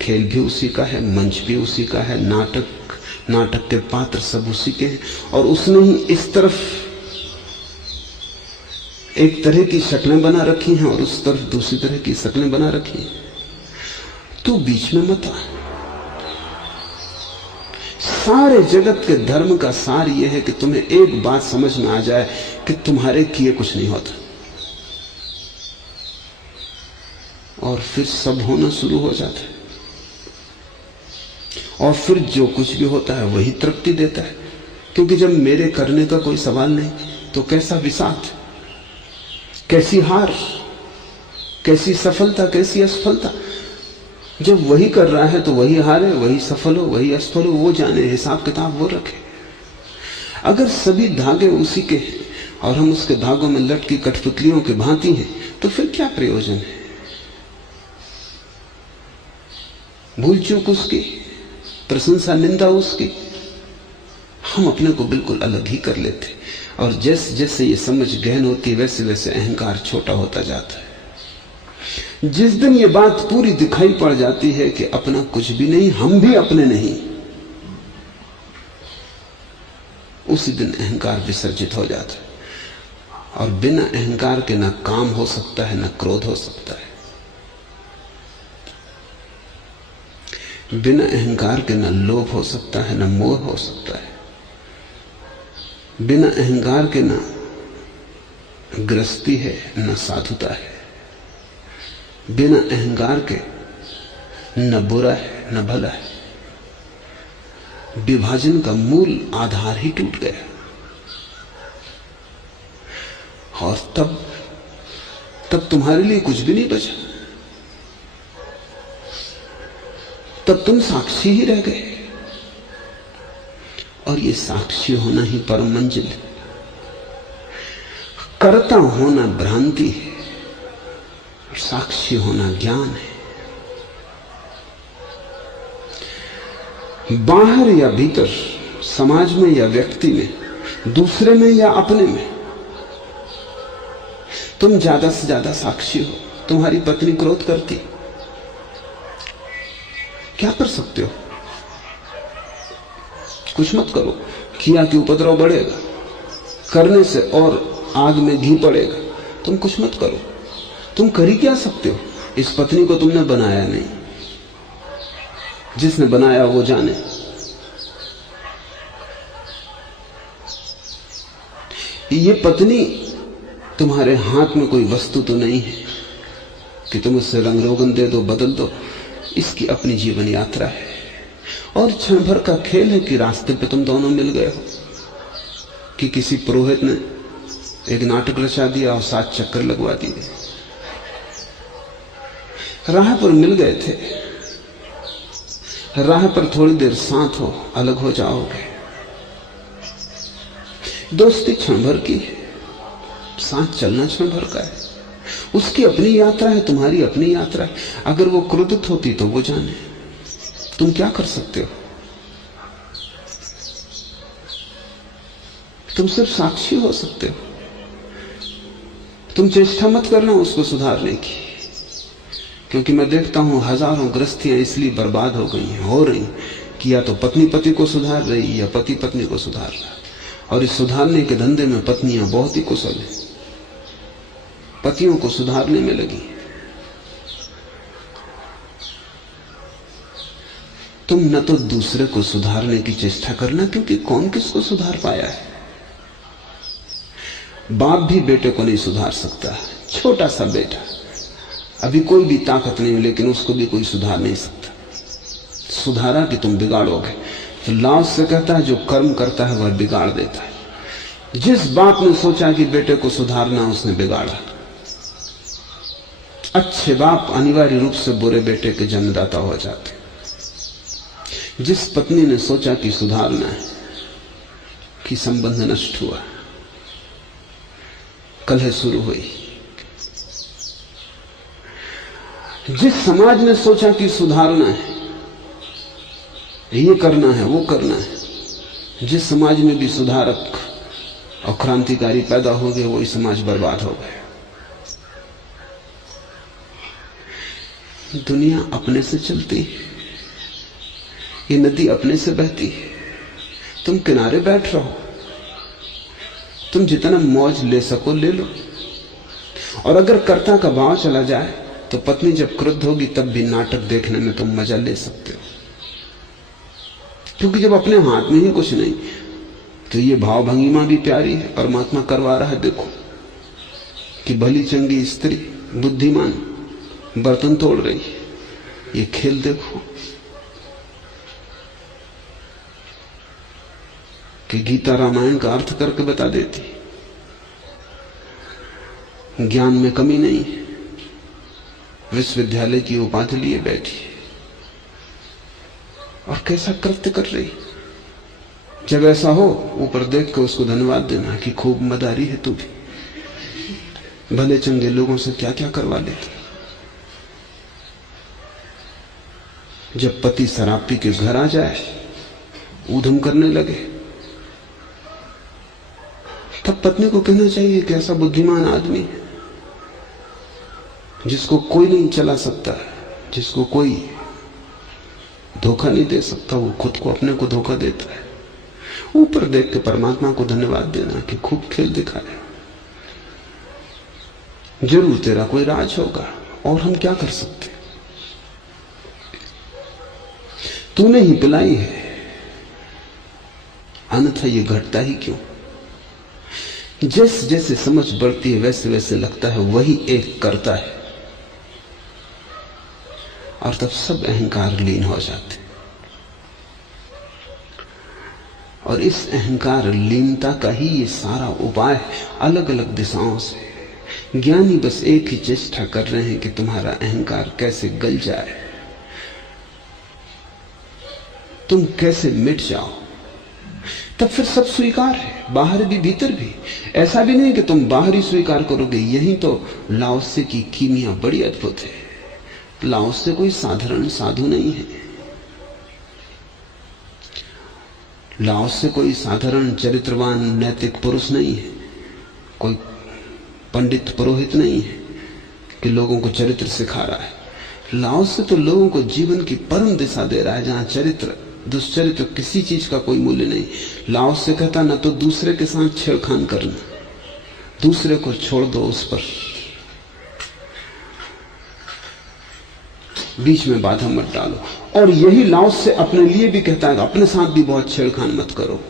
खेल भी उसी का है, मंच भी उसी का है, नाटक के पात्र सब उसी के हैं। और उसने ही इस तरफ एक तरह की शक्लें बना रखी हैं और उस तरफ दूसरी तरह की शक्लें बना रखी हैं। तू बीच में मत आ। सारे जगत के धर्म का सार यह है कि तुम्हें एक बात समझ में आ जाए कि तुम्हारे किए कुछ नहीं होता, और फिर सब होना शुरू हो जाता है। और फिर जो कुछ भी होता है वही तृप्ति देता है, क्योंकि जब मेरे करने का कोई सवाल नहीं तो कैसा विषाद, कैसी हार, कैसी सफलता, कैसी असफलता। जब वही कर रहा है तो वही हारे, वही सफल हो, वही असफल हो, वो जाने, हिसाब किताब वो रखे। अगर सभी धागे उसी के हैं और हम उसके धागों में लटकी कठपुतलियों की भांति हैं तो फिर क्या प्रयोजन है? भूल चूक उसकी, प्रशंसा निंदा उसकी, हम अपने को बिल्कुल अलग ही कर लेते। और जैसे जैसे ये समझ गहन होती है वैसे वैसे अहंकार छोटा होता जाता है। जिस दिन ये बात पूरी दिखाई पड़ जाती है कि अपना कुछ भी नहीं, हम भी अपने नहीं, उसी दिन अहंकार विसर्जित हो जाता है। और बिना अहंकार के ना काम हो सकता है, ना क्रोध हो सकता है। बिना अहंकार के ना लोभ हो सकता है, ना मोह हो सकता है। बिना अहंकार के ना गृहस्थी है, ना साधुता है। बिना अहंकार के न बुरा है, न भला है। विभाजन का मूल आधार ही टूट गया। और तब तुम्हारे लिए कुछ भी नहीं बचा। तब तुम साक्षी ही रह गए। और ये साक्षी होना ही परम मंजिल है। कर्ता होना भ्रांति है, साक्षी होना ज्ञान है। बाहर या भीतर, समाज में या व्यक्ति में, दूसरे में या अपने में, तुम ज्यादा से ज्यादा साक्षी हो। तुम्हारी पत्नी क्रोध करती, क्या कर सकते हो? कुछ मत करो, किया कि उपद्रव बढ़ेगा, करने से और आग में घी पड़ेगा। तुम कुछ मत करो। तुम कर ही क्या सकते हो? इस पत्नी को तुमने बनाया नहीं, जिसने बनाया वो जाने। ये पत्नी तुम्हारे हाथ में कोई वस्तु तो नहीं है कि तुम उससे रंग रोगन दे दो, बदल दो। इसकी अपनी जीवन यात्रा है और क्षण भर का खेल है कि रास्ते पे तुम दोनों मिल गए हो, कि किसी पुरोहित ने एक नाटक रचा दिया और 7 चक्कर लगवा दिए। राह पर मिल गए थे, राह पर थोड़ी देर साथ हो, अलग हो जाओगे। दोस्ती क्षण भर की है, साथ चलना क्षण भर का है। उसकी अपनी यात्रा है, तुम्हारी अपनी यात्रा है। अगर वो क्रोधित होती तो वो जाने, तुम क्या कर सकते हो? तुम सिर्फ साक्षी हो सकते हो। तुम चेष्टा मत करना उसको सुधारने की, क्योंकि मैं देखता हूं हजारों गृहस्थियां इसलिए बर्बाद हो गई हैं, हो रही कि या तो पत्नी पति को सुधार रही या पति पत्नी को सुधार रहा। और इस सुधारने के धंधे में पत्नियां बहुत ही कुशल हैं, पतियों को सुधारने में लगी। तुम न तो दूसरे को सुधारने की चेष्टा करना, क्योंकि कौन किसको सुधार पाया है। बाप भी बेटे को नहीं सुधार सकता, छोटा सा बेटा, अभी कोई भी ताकत नहीं, लेकिन उसको भी कोई सुधार नहीं सकता। सुधारा कि तुम बिगाड़ोगे। तो लाओस से कहता है जो कर्म करता है वह बिगाड़ देता है। जिस बाप ने सोचा कि बेटे को सुधारना, उसने बिगाड़ा। अच्छे बाप अनिवार्य रूप से बुरे बेटे के जन्मदाता हो जाते। जिस पत्नी ने सोचा कि सुधारना है, कि संबंध नष्ट हुआ, कलह शुरू हुई। जिस समाज ने सोचा कि सुधारना है, ये करना है, वो करना है, जिस समाज में भी सुधारक और क्रांतिकारी पैदा हो गए, वही समाज बर्बाद हो गया। दुनिया अपने से चलती है, ये नदी अपने से बहती है। तुम किनारे बैठ रहो, तुम जितना मौज ले सको ले लो। और अगर कर्ता का भाव चला जाए तो पत्नी जब क्रुद्ध होगी तब भी नाटक देखने में तुम मजा ले सकते हो, क्योंकि जब अपने हाथ में ही कुछ नहीं तो ये भाव भंगिमा भी प्यारी है। परमात्मा करवा रहा है, देखो कि भली चंगी स्त्री बुद्धिमान बर्तन तोड़ रही है, ये खेल देखो कि गीता रामायण का अर्थ करके बता देती। ज्ञान में कमी नहीं है, विश्वविद्यालय की उपाधि लिए बैठी और कैसा कृत्य कर रही। जब ऐसा हो ऊपर देख कर उसको धन्यवाद देना कि खूब मदारी है तू भी, भले चंगे लोगों से क्या क्या करवा लेती। जब पति शराब पी के घर आ जाए, ऊधम करने लगे, तब पत्नी को कहना चाहिए कि ऐसा बुद्धिमान आदमी है जिसको कोई नहीं चला सकता, जिसको कोई धोखा नहीं दे सकता, वो खुद को अपने को धोखा देता है। ऊपर देख के परमात्मा को धन्यवाद देना कि खूब खेल दिखाया। जरूर तेरा कोई राज होगा, और हम क्या कर सकते। तूने ही पिलाई है, अन्यथा ये घटता ही क्यों। जैसे जैसे समझ बढ़ती है वैसे वैसे लगता है वही एक करता है, और तब सब अहंकार लीन हो जाते। और इस अहंकार लीनता का ही ये सारा उपाय है, अलग अलग दिशाओं से। ज्ञानी बस एक ही चेष्टा कर रहे हैं कि तुम्हारा अहंकार कैसे गल जाए, तुम कैसे मिट जाओ। तब फिर सब स्वीकार है, बाहर भी भीतर भी। ऐसा भी नहीं कि तुम बाहर ही स्वीकार करोगे। यही तो लाओसे की कीमिया बड़ी अद्भुत है। लाओसे कोई साधारण साधु नहीं है, लाओसे कोई साधारण चरित्रवान नैतिक पुरुष नहीं है, कोई पंडित पुरोहित नहीं है कि लोगों को चरित्र सिखा रहा है। लाओसे तो लोगों को जीवन की परम दिशा दे रहा है, जहां चरित्र दुष्चरित्र किसी चीज का कोई मूल्य नहीं। लाओसे कहता ना तो दूसरे के साथ छेड़खान करना, दूसरे को छोड़ दो, उस पर बीच में बाधा मत डालो। और यही लाओसे अपने लिए भी कहता है, अपने साथ भी बहुत छेड़खान मत करो।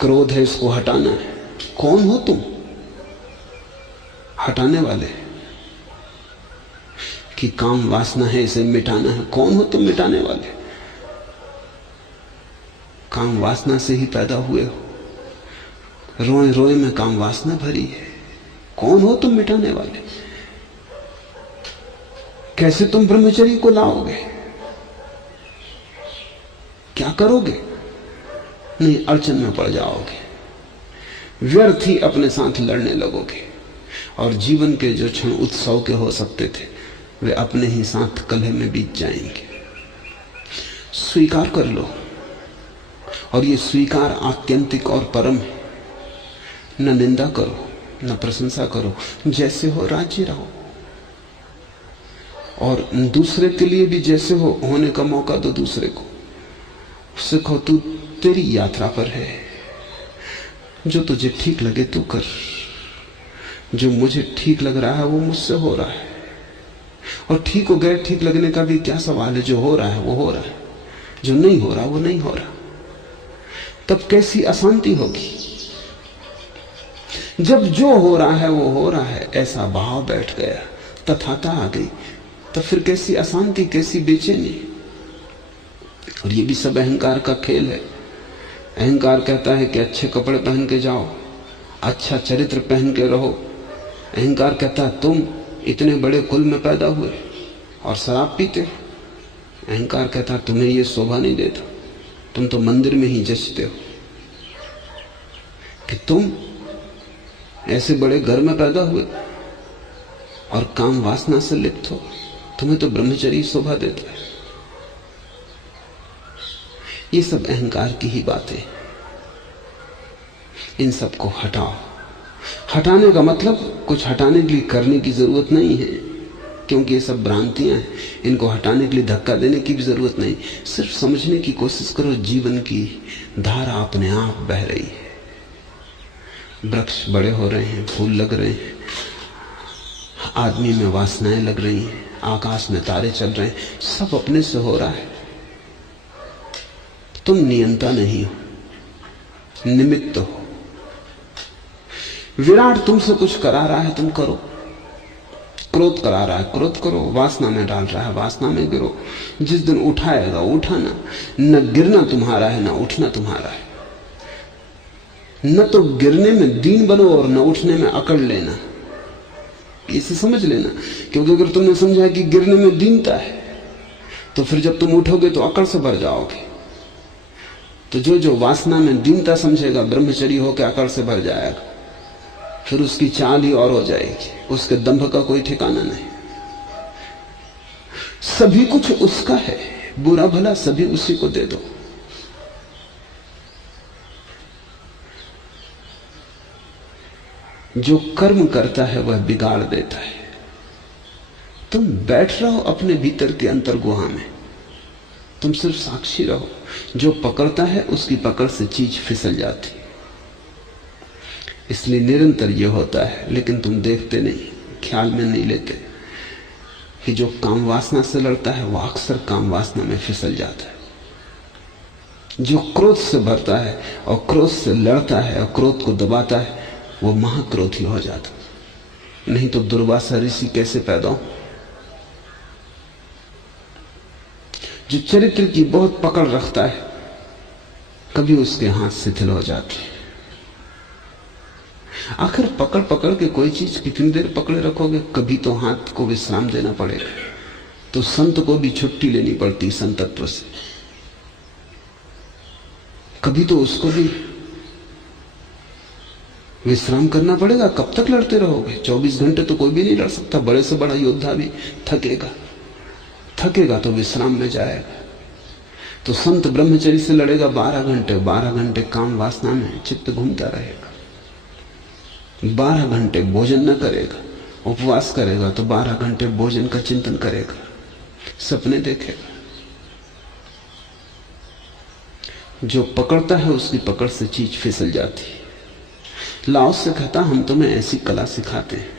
क्रोध है, इसको हटाना है। कौन हो तुम हटाने वाले? कि काम वासना है, इसे मिटाना है। कौन हो तुम मिटाने वाले? काम वासना से ही पैदा हुए हो, रोए रोए में काम वासना भरी है। कौन हो तुम मिटाने वाले? कैसे तुम ब्रह्मचर्य को लाओगे? क्या करोगे? नहीं, अड़चन में पड़ जाओगे, व्यर्थ ही अपने साथ लड़ने लगोगे, और जीवन के जो क्षण उत्सव के हो सकते थे वे अपने ही साथ कलह में बीत जाएंगे। स्वीकार कर लो, और ये स्वीकार आत्यंतिक और परम है। न निंदा करो, न प्रशंसा करो, जैसे हो राजी रहो, और दूसरे के लिए भी जैसे हो होने का मौका दो दूसरे को। उससे कहो तू तेरी यात्रा पर है, जो तुझे ठीक लगे तू कर, जो मुझे ठीक लग रहा है वो मुझसे हो रहा है। और ठीक हो गए, ठीक लगने का भी क्या सवाल है। जो हो रहा है वो हो रहा है, जो नहीं हो रहा वो नहीं हो रहा। तब कैसी अशांति होगी? जब जो हो रहा है वो हो रहा है, ऐसा भाव बैठ गया, तथाता आ गई, तो फिर कैसी अशांति, कैसी बेचैनी। और ये भी सब अहंकार का खेल है। अहंकार कहता है कि अच्छे कपड़े पहन के जाओ, अच्छा चरित्र पहन के रहो। अहंकार कहता है तुम इतने बड़े कुल में पैदा हुए और शराब पीते हो। अहंकार कहता है तुम्हें ये शोभा नहीं देता, तुम तो मंदिर में ही जचते हो। कि तुम ऐसे बड़े घर में पैदा हुए और काम वासना से लिप्त हो, तुम्हें तो ब्रह्मचर्य शोभा देता है। ये सब अहंकार की ही बातें। इन सब को हटाओ। हटाने का मतलब कुछ हटाने के लिए करने की जरूरत नहीं है, क्योंकि ये सब भ्रांतियां हैं। इनको हटाने के लिए धक्का देने की भी जरूरत नहीं। सिर्फ समझने की कोशिश करो, जीवन की धारा अपने आप बह रही है। वृक्ष बड़े हो रहे हैं, फूल लग रहे हैं, आदमी में वासनाएं लग रही हैं, आकाश में तारे चल रहे हैं, सब अपने से हो रहा है। तुम नियंता नहीं हो, निमित्त हो। विराट तुमसे कुछ करा रहा है, तुम करो। क्रोध करा रहा है, क्रोध करो। वासना में डाल रहा है, वासना में गिरो। जिस दिन उठाएगा उठाना। न गिरना तुम्हारा है, न उठना तुम्हारा है। न तो गिरने में दीन बनो और न उठने में अकड़ लेना। इसे समझ लेना, क्योंकि अगर तुमने समझा कि गिरने में दीनता है, तो फिर जब तुम उठोगे तो अकड़ से भर जाओगे। तो जो वासना में दीनता समझेगा, ब्रह्मचरी होकर अकड़ से भर जाएगा। फिर उसकी चाल ही और हो जाएगी, उसके दंभ का कोई ठिकाना नहीं। सभी कुछ उसका है, बुरा भला सभी उसी को दे दो। जो कर्म करता है वह बिगाड़ देता है। तुम बैठ रहो अपने भीतर के अंतर गुहा में, तुम सिर्फ साक्षी रहो। जो पकड़ता है उसकी पकड़ से चीज फिसल जाती। इसलिए निरंतर यह होता है, लेकिन तुम देखते नहीं, ख्याल में नहीं लेते कि जो काम वासना से लड़ता है वह अक्सर काम वासना में फिसल जाता है। जो क्रोध से भरता है और क्रोध से लड़ता है और क्रोध को दबाता है, वो महाक्रोधी हो जाता। नहीं तो दुर्वासा ऋषि कैसे पैदा हो? जो चरित्र की बहुत पकड़ रखता है, कभी उसके हाथ शिथिल हो जाते हैं। आखिर पकड़ पकड़ के कोई चीज कितनी देर पकड़े रखोगे? कभी तो हाथ को विश्राम देना पड़ेगा। तो संत को भी छुट्टी लेनी पड़ती संतत्व से। कभी तो उसको भी विश्राम करना पड़ेगा। कब तक लड़ते रहोगे? 24 घंटे तो कोई भी नहीं लड़ सकता। बड़े से बड़ा योद्धा भी थकेगा तो विश्राम में जाएगा। तो संत ब्रह्मचर्य से लड़ेगा 12 घंटे। 12 घंटे काम वासना में चित्त घूमता रहेगा। 12 घंटे भोजन न करेगा, उपवास करेगा तो 12 घंटे भोजन का चिंतन करेगा, सपने देखेगा। जो पकड़ता है उसकी पकड़ से चीज फिसल जाती है। लाओस से कहता, हम तुम्हें ऐसी कला सिखाते हैं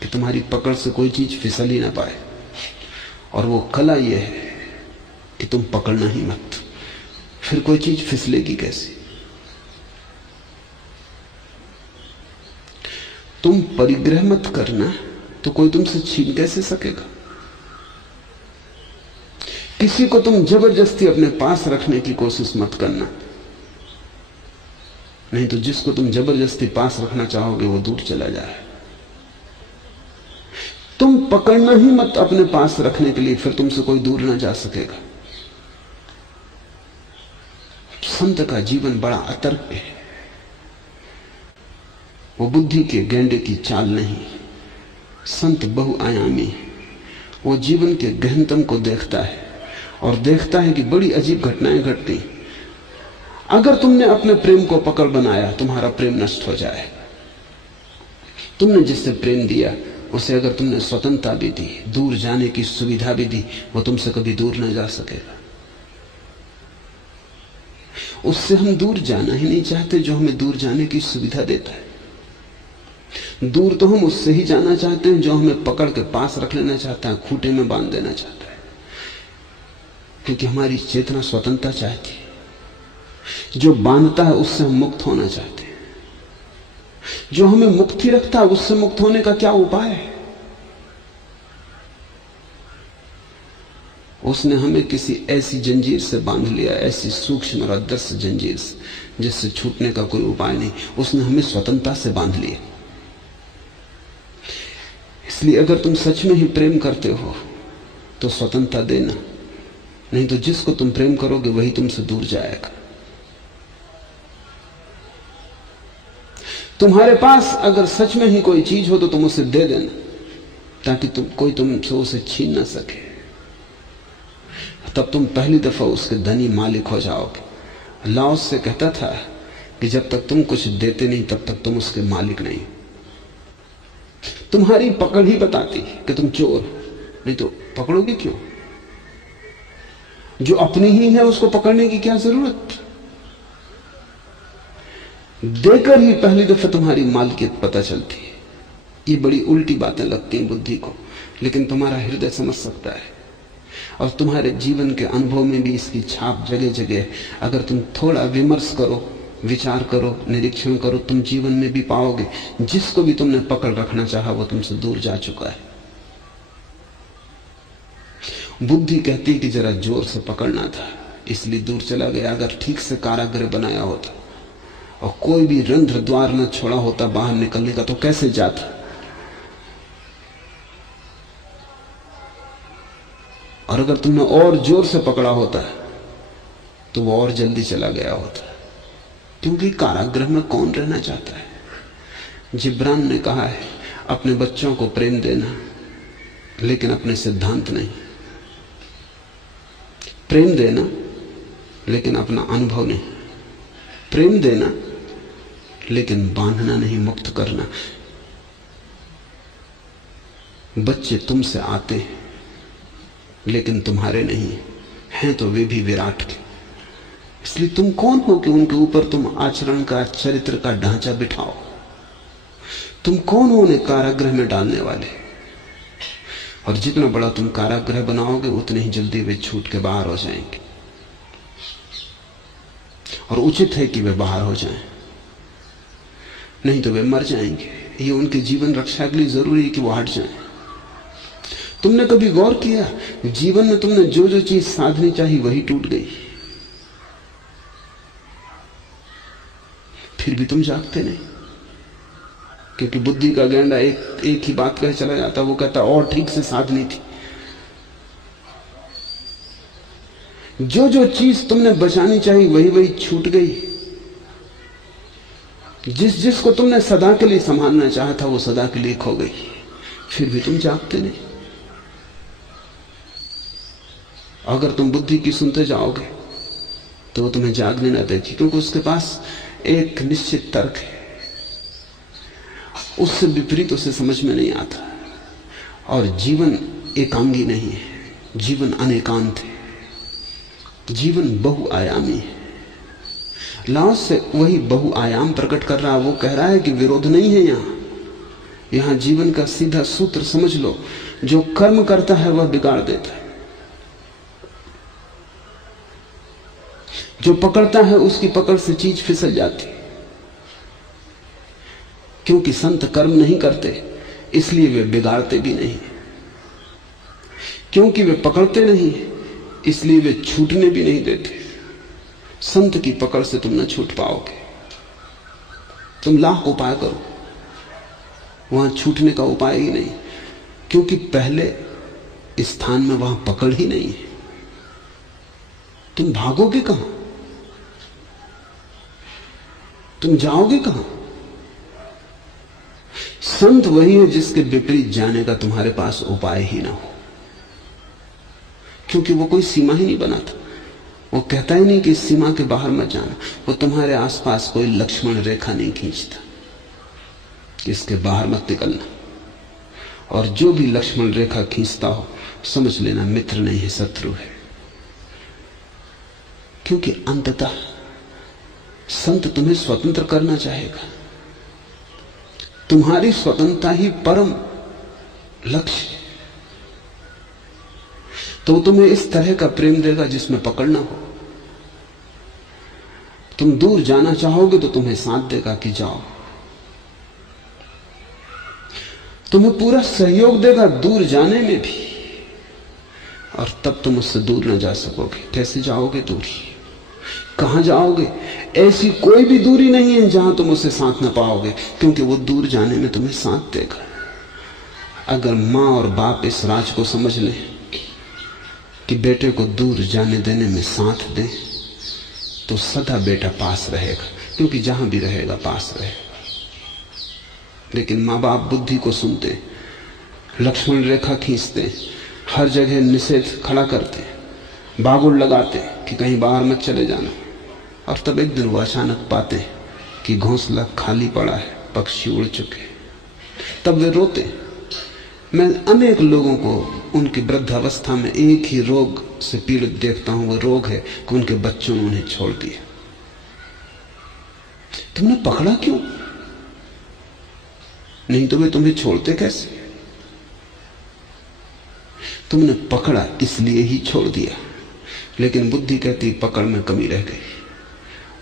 कि तुम्हारी पकड़ से कोई चीज फिसल ही ना पाए। और वो कला यह है कि तुम पकड़ना ही मत, फिर कोई चीज फिसलेगी कैसी? तुम परिग्रह मत करना तो कोई तुमसे छीन कैसे सकेगा? किसी को तुम जबरदस्ती अपने पास रखने की कोशिश मत करना, नहीं तो जिसको तुम जबरदस्ती पास रखना चाहोगे वो दूर चला जाए। तुम पकड़ना ही मत अपने पास रखने के लिए, फिर तुमसे कोई दूर ना जा सकेगा। संत का जीवन बड़ा अतर्क है। वो बुद्धि के गेंडे की चाल नहीं। संत बहुआयामी है। वो जीवन के गहनतम को देखता है और देखता है कि बड़ी अजीब घटनाएं घटती। अगर तुमने अपने प्रेम को पकड़ बनाया, तुम्हारा प्रेम नष्ट हो जाए। तुमने जिससे प्रेम दिया उसे अगर तुमने स्वतंत्रता भी दी, दूर जाने की सुविधा भी दी, वो तुमसे कभी दूर न जा सकेगा। उससे हम दूर जाना ही नहीं चाहते जो हमें दूर जाने की सुविधा देता है। दूर तो हम उससे ही जाना चाहते हैं जो हमें पकड़ के पास रख लेना चाहता है, खूंटे में बांध देना चाहता है। क्योंकि हमारी चेतना स्वतंत्रता चाहती है। जो बांधता है उससे हम मुक्त होना चाहते हैं। जो हमें मुक्ति रखता है उससे मुक्त होने का क्या उपाय है? उसने हमें किसी ऐसी जंजीर से बांध लिया, ऐसी सूक्ष्म और अदृश्य जंजीर से जिससे छूटने का कोई उपाय नहीं। उसने हमें स्वतंत्रता से बांध लिया। इसलिए अगर तुम सच में ही प्रेम करते हो तो स्वतंत्रता देना, नहीं तो जिसको तुम प्रेम करोगे वही तुमसे दूर जाएगा। तुम्हारे पास अगर सच में ही कोई चीज हो तो तुम उसे दे देना, ताकि कोई तुमसे उसे छीन ना सके। तब तुम पहली दफा उसके धनी मालिक हो जाओगे। लाओस से कहता था कि जब तक तुम कुछ देते नहीं तब तक तुम उसके मालिक नहीं। तुम्हारी पकड़ ही बताती कि तुम चोर, नहीं तो पकड़ोगे क्यों? जो अपनी ही है उसको पकड़ने की क्या जरूरत? देकर ही पहली दफा तुम्हारी मालिकियत पता चलती है। ये बड़ी उल्टी बातें लगती हैं बुद्धि को, लेकिन तुम्हारा हृदय समझ सकता है और तुम्हारे जीवन के अनुभव में भी इसकी छाप जगह जगह। अगर तुम थोड़ा विमर्श करो, विचार करो, निरीक्षण करो, तुम जीवन में भी पाओगे जिसको भी तुमने पकड़ रखना चाहा वो तुमसे दूर जा चुका है। बुद्धि कहती है कि जरा जोर से पकड़ना था इसलिए दूर चला गया। अगर ठीक से कारागृह बनाया होता और कोई भी रंध्र द्वार न छोड़ा होता बाहर निकलने का तो कैसे जाता? और अगर तुमने और जोर से पकड़ा होता तो वो और जल्दी चला गया होता, क्योंकि कारागृह में कौन रहना चाहता है। जिब्रान ने कहा है अपने बच्चों को प्रेम देना लेकिन अपने सिद्धांत नहीं, प्रेम देना लेकिन अपना अनुभव नहीं, प्रेम देना लेकिन बांधना नहीं, मुक्त करना। बच्चे तुमसे आते हैं लेकिन तुम्हारे नहीं हैं, तो वे भी विराट के। इसलिए तुम कौन हो कि उनके ऊपर तुम आचरण का, चरित्र का ढांचा बिठाओ? तुम कौन हो उन्हें कारागृह में डालने वाले? और जितना बड़ा तुम कारागृह बनाओगे उतने ही जल्दी वे छूट के बाहर हो जाएंगे। और उचित है कि वे बाहर हो जाएं, नहीं तो वे मर जाएंगे। ये उनके जीवन रक्षा के लिए जरूरी है कि वो हट जाएं। तुमने कभी गौर किया जीवन में तुमने जो जो चीज साधनी चाहिए वही टूट गई, फिर भी तुम जागते नहीं, क्योंकि बुद्धि का गेंडा एक ही बात कह चला जाता। वो कहता और ठीक से साधनी थी। जो जो चीज तुमने बचानी चाहिए वही वही छूट गई। जिसको तुमने सदा के लिए संभालना चाहा था वो सदा के लिए खो गई, फिर भी तुम जागते नहीं। अगर तुम बुद्धि की सुनते जाओगे तो वो तुम्हें जागने ना देगी, क्योंकि उसके पास एक निश्चित तर्क है, उससे विपरीत उसे समझ में नहीं आता। और जीवन एकांगी नहीं है, जीवन अनेकांत है, जीवन बहुआयामी है। लाओस से वही बहुआयाम प्रकट कर रहा है। वो कह रहा है कि विरोध नहीं है यहां जीवन का सीधा सूत्र समझ लो, जो कर्म करता है वह बिगाड़ देता है, जो पकड़ता है उसकी पकड़ से चीज फिसल जाती। क्योंकि संत कर्म नहीं करते इसलिए वे बिगाड़ते भी नहीं, क्योंकि वे पकड़ते नहीं इसलिए वे छूटने भी नहीं देते। संत की पकड़ से तुम न छूट पाओगे। तुम लाख उपाय करो, वहां छूटने का उपाय ही नहीं, क्योंकि पहले स्थान में वहां पकड़ ही नहीं है। तुम भागोगे कहां? तुम जाओगे कहां? संत वही है जिसके विपरीत जाने का तुम्हारे पास उपाय ही ना हो, क्योंकि वो कोई सीमा ही नहीं बनाता। वो कहता ही नहीं कि इस सीमा के बाहर मत जाना। वो तुम्हारे आसपास कोई लक्ष्मण रेखा नहीं खींचता कि इसके बाहर मत निकलना। और जो भी लक्ष्मण रेखा खींचता हो समझ लेना मित्र नहीं है, शत्रु है। क्योंकि अंततः संत तुम्हें स्वतंत्र करना चाहेगा। तुम्हारी स्वतंत्रता ही परम लक्ष्य। तो तुम्हें इस तरह का प्रेम देगा जिसमें पकड़ना हो। तुम दूर जाना चाहोगे तो तुम्हें साथ देगा कि जाओ। तुम्हें पूरा सहयोग देगा दूर जाने में भी, और तब तुम उससे दूर न जा सकोगे। कैसे जाओगे दूर? कहां जाओगे? ऐसी कोई भी दूरी नहीं है जहां तुम उसे साथ न पाओगे, क्योंकि वो दूर जाने में तुम्हें साथ देगा। अगर मां और बाप इस राज को समझ लें कि बेटे को दूर जाने देने में साथ दें, तो सदा बेटा पास रहेगा, क्योंकि जहां भी रहेगा पास रहेगा। लेकिन माँ बाप बुद्धि को सुनते, लक्ष्मण रेखा खींचते, हर जगह निषेध खड़ा करते, बागुड़ लगाते कि कहीं बाहर मत चले जाना, और तब एक दिन वो अचानक पाते हैं कि घोंसला खाली पड़ा है, पक्षी उड़ चुके, तब वे रोते। मैं अनेक लोगों को उनकी वृद्धावस्था में एक ही रोग से पीड़ित देखता हूं। वो रोग है कि उनके बच्चों ने उन्हें छोड़ दिया। तुमने पकड़ा क्यों? नहीं तो वे तुम्हें छोड़ते कैसे? तुमने पकड़ा इसलिए ही छोड़ दिया। लेकिन बुद्धि कहती पकड़ में कमी रह गई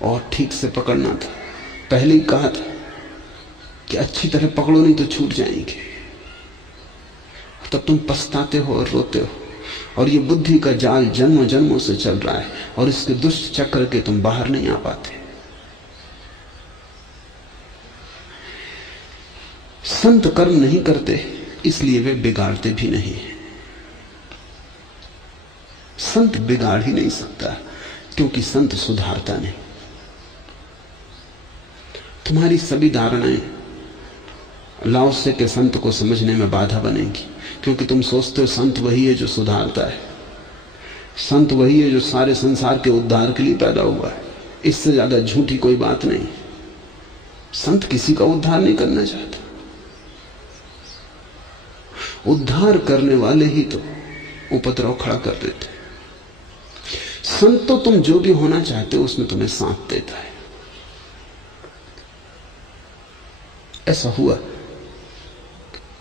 और ठीक से पकड़ना था। पहले ही कहा था कि अच्छी तरह पकड़ो नहीं तो छूट जाएंगे। तब तुम पछताते हो और रोते हो। और ये बुद्धि का जाल जन्मों जन्मों से चल रहा है और इसके दुष्ट चक्र के तुम बाहर नहीं आ पाते। संत कर्म नहीं करते इसलिए वे बिगाड़ते भी नहीं। संत बिगाड़ ही नहीं सकता क्योंकि संत सुधारता नहीं। तुम्हारी सभी धारणाएं लाओसे के संत को समझने में बाधा बनेंगी, क्योंकि तुम सोचते हो संत वही है जो सुधारता है, संत वही है जो सारे संसार के उद्धार के लिए पैदा हुआ है। इससे ज्यादा झूठी कोई बात नहीं। संत किसी का उद्धार नहीं करना चाहता। उद्धार करने वाले ही तो उपद्रव खड़ा कर देते। संत तो तुम जो भी होना चाहते हो उसमें तुम्हें साथ देता है। ऐसा हुआ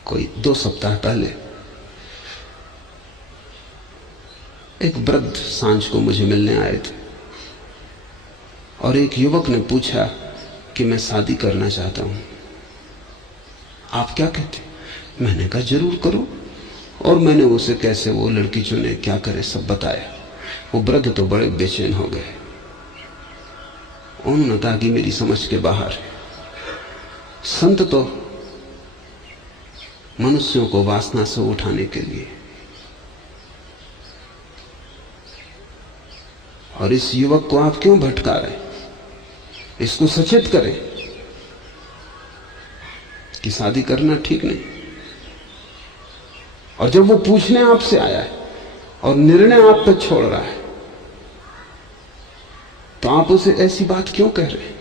कोई 2 सप्ताह पहले एक वृद्ध सांझ को मुझे मिलने आए थे और एक युवक ने पूछा कि मैं शादी करना चाहता हूं, आप क्या कहते? मैंने कहा जरूर करो। और मैंने उसे कैसे वो लड़की चुने, क्या करे, सब बताया। वो वृद्ध तो बड़े बेचैन हो गए। उन्होंने कहा कि मेरी समझ के बाहर है। संत तो मनुष्यों को वासना से उठाने के लिए, और इस युवक को आप क्यों भटका रहे? इसको सचेत करें कि शादी करना ठीक नहीं। और जब वो पूछने आपसे आया है और निर्णय आप पे छोड़ रहा है तो आप उसे ऐसी बात क्यों कह रहे हैं?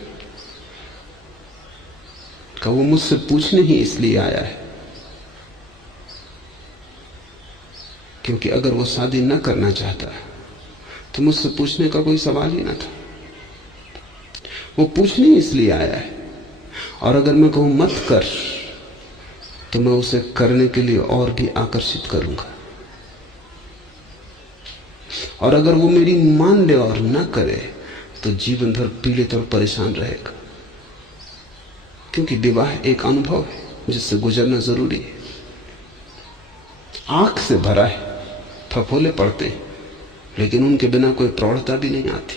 कि वो मुझसे पूछने ही इसलिए आया है क्योंकि अगर वो शादी न करना चाहता तो मुझसे पूछने का कोई सवाल ही ना था। वो पूछने ही इसलिए आया है। और अगर मैं कहूं मत कर तो मैं उसे करने के लिए और भी आकर्षित करूंगा। और अगर वो मेरी मान ले और न करे तो जीवन भर पीड़ित और परेशान रहेगा। क्योंकि विवाह एक अनुभव है जिससे गुजरना जरूरी है। आंख से भरा है, फफोले पड़ते हैं, लेकिन उनके बिना कोई प्रौढ़ता भी नहीं आती।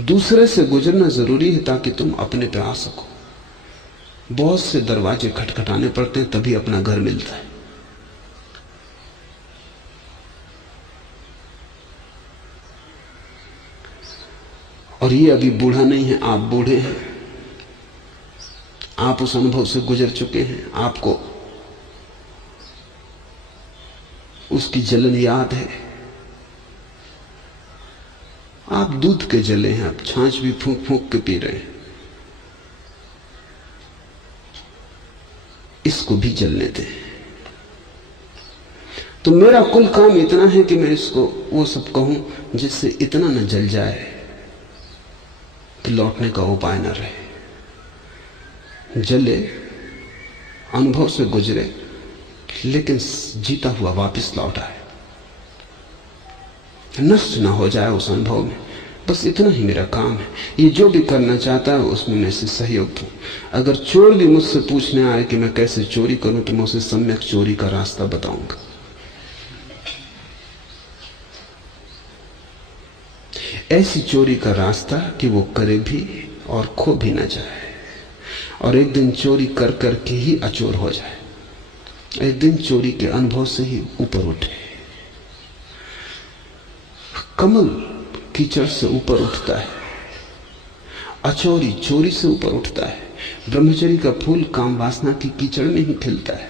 दूसरे से गुजरना जरूरी है ताकि तुम अपने पे आ सको। बहुत से दरवाजे खटखटाने पड़ते हैं तभी अपना घर मिलता है। और ये अभी बूढ़ा नहीं है, आप बूढ़े हैं। आप उस अनुभव से गुजर चुके हैं। आपको उसकी जलन याद है। आप दूध के जले हैं, आप छाछ भी फूंक फूंक के पी रहे हैं। इसको भी जलने दें। तो मेरा कुल काम इतना है कि मैं इसको वो सब कहूं जिससे इतना न जल जाए कि लौटने का उपाय न रहे। जले, अनुभव से गुजरे, लेकिन जीता हुआ वापस लौटा है, नष्ट ना हो जाए उस अनुभव में। बस इतना ही मेरा काम है। ये जो भी करना चाहता है उसमें मैं से सहयोग दूं। अगर चोर भी मुझसे पूछने आए कि मैं कैसे चोरी करूं तो मैं उसे सम्यक चोरी का रास्ता बताऊंगा। ऐसी चोरी का रास्ता कि वो करे भी और खो भी ना जाए, और एक दिन चोरी कर करके ही अचोर हो जाए। एक दिन चोरी के अनुभव से ही ऊपर उठे। कमल कीचड़ से ऊपर उठता है, अचोरी चोरी से ऊपर उठता है। ब्रह्मचर्य का फूल काम वासना की कीचड़ में ही खिलता है,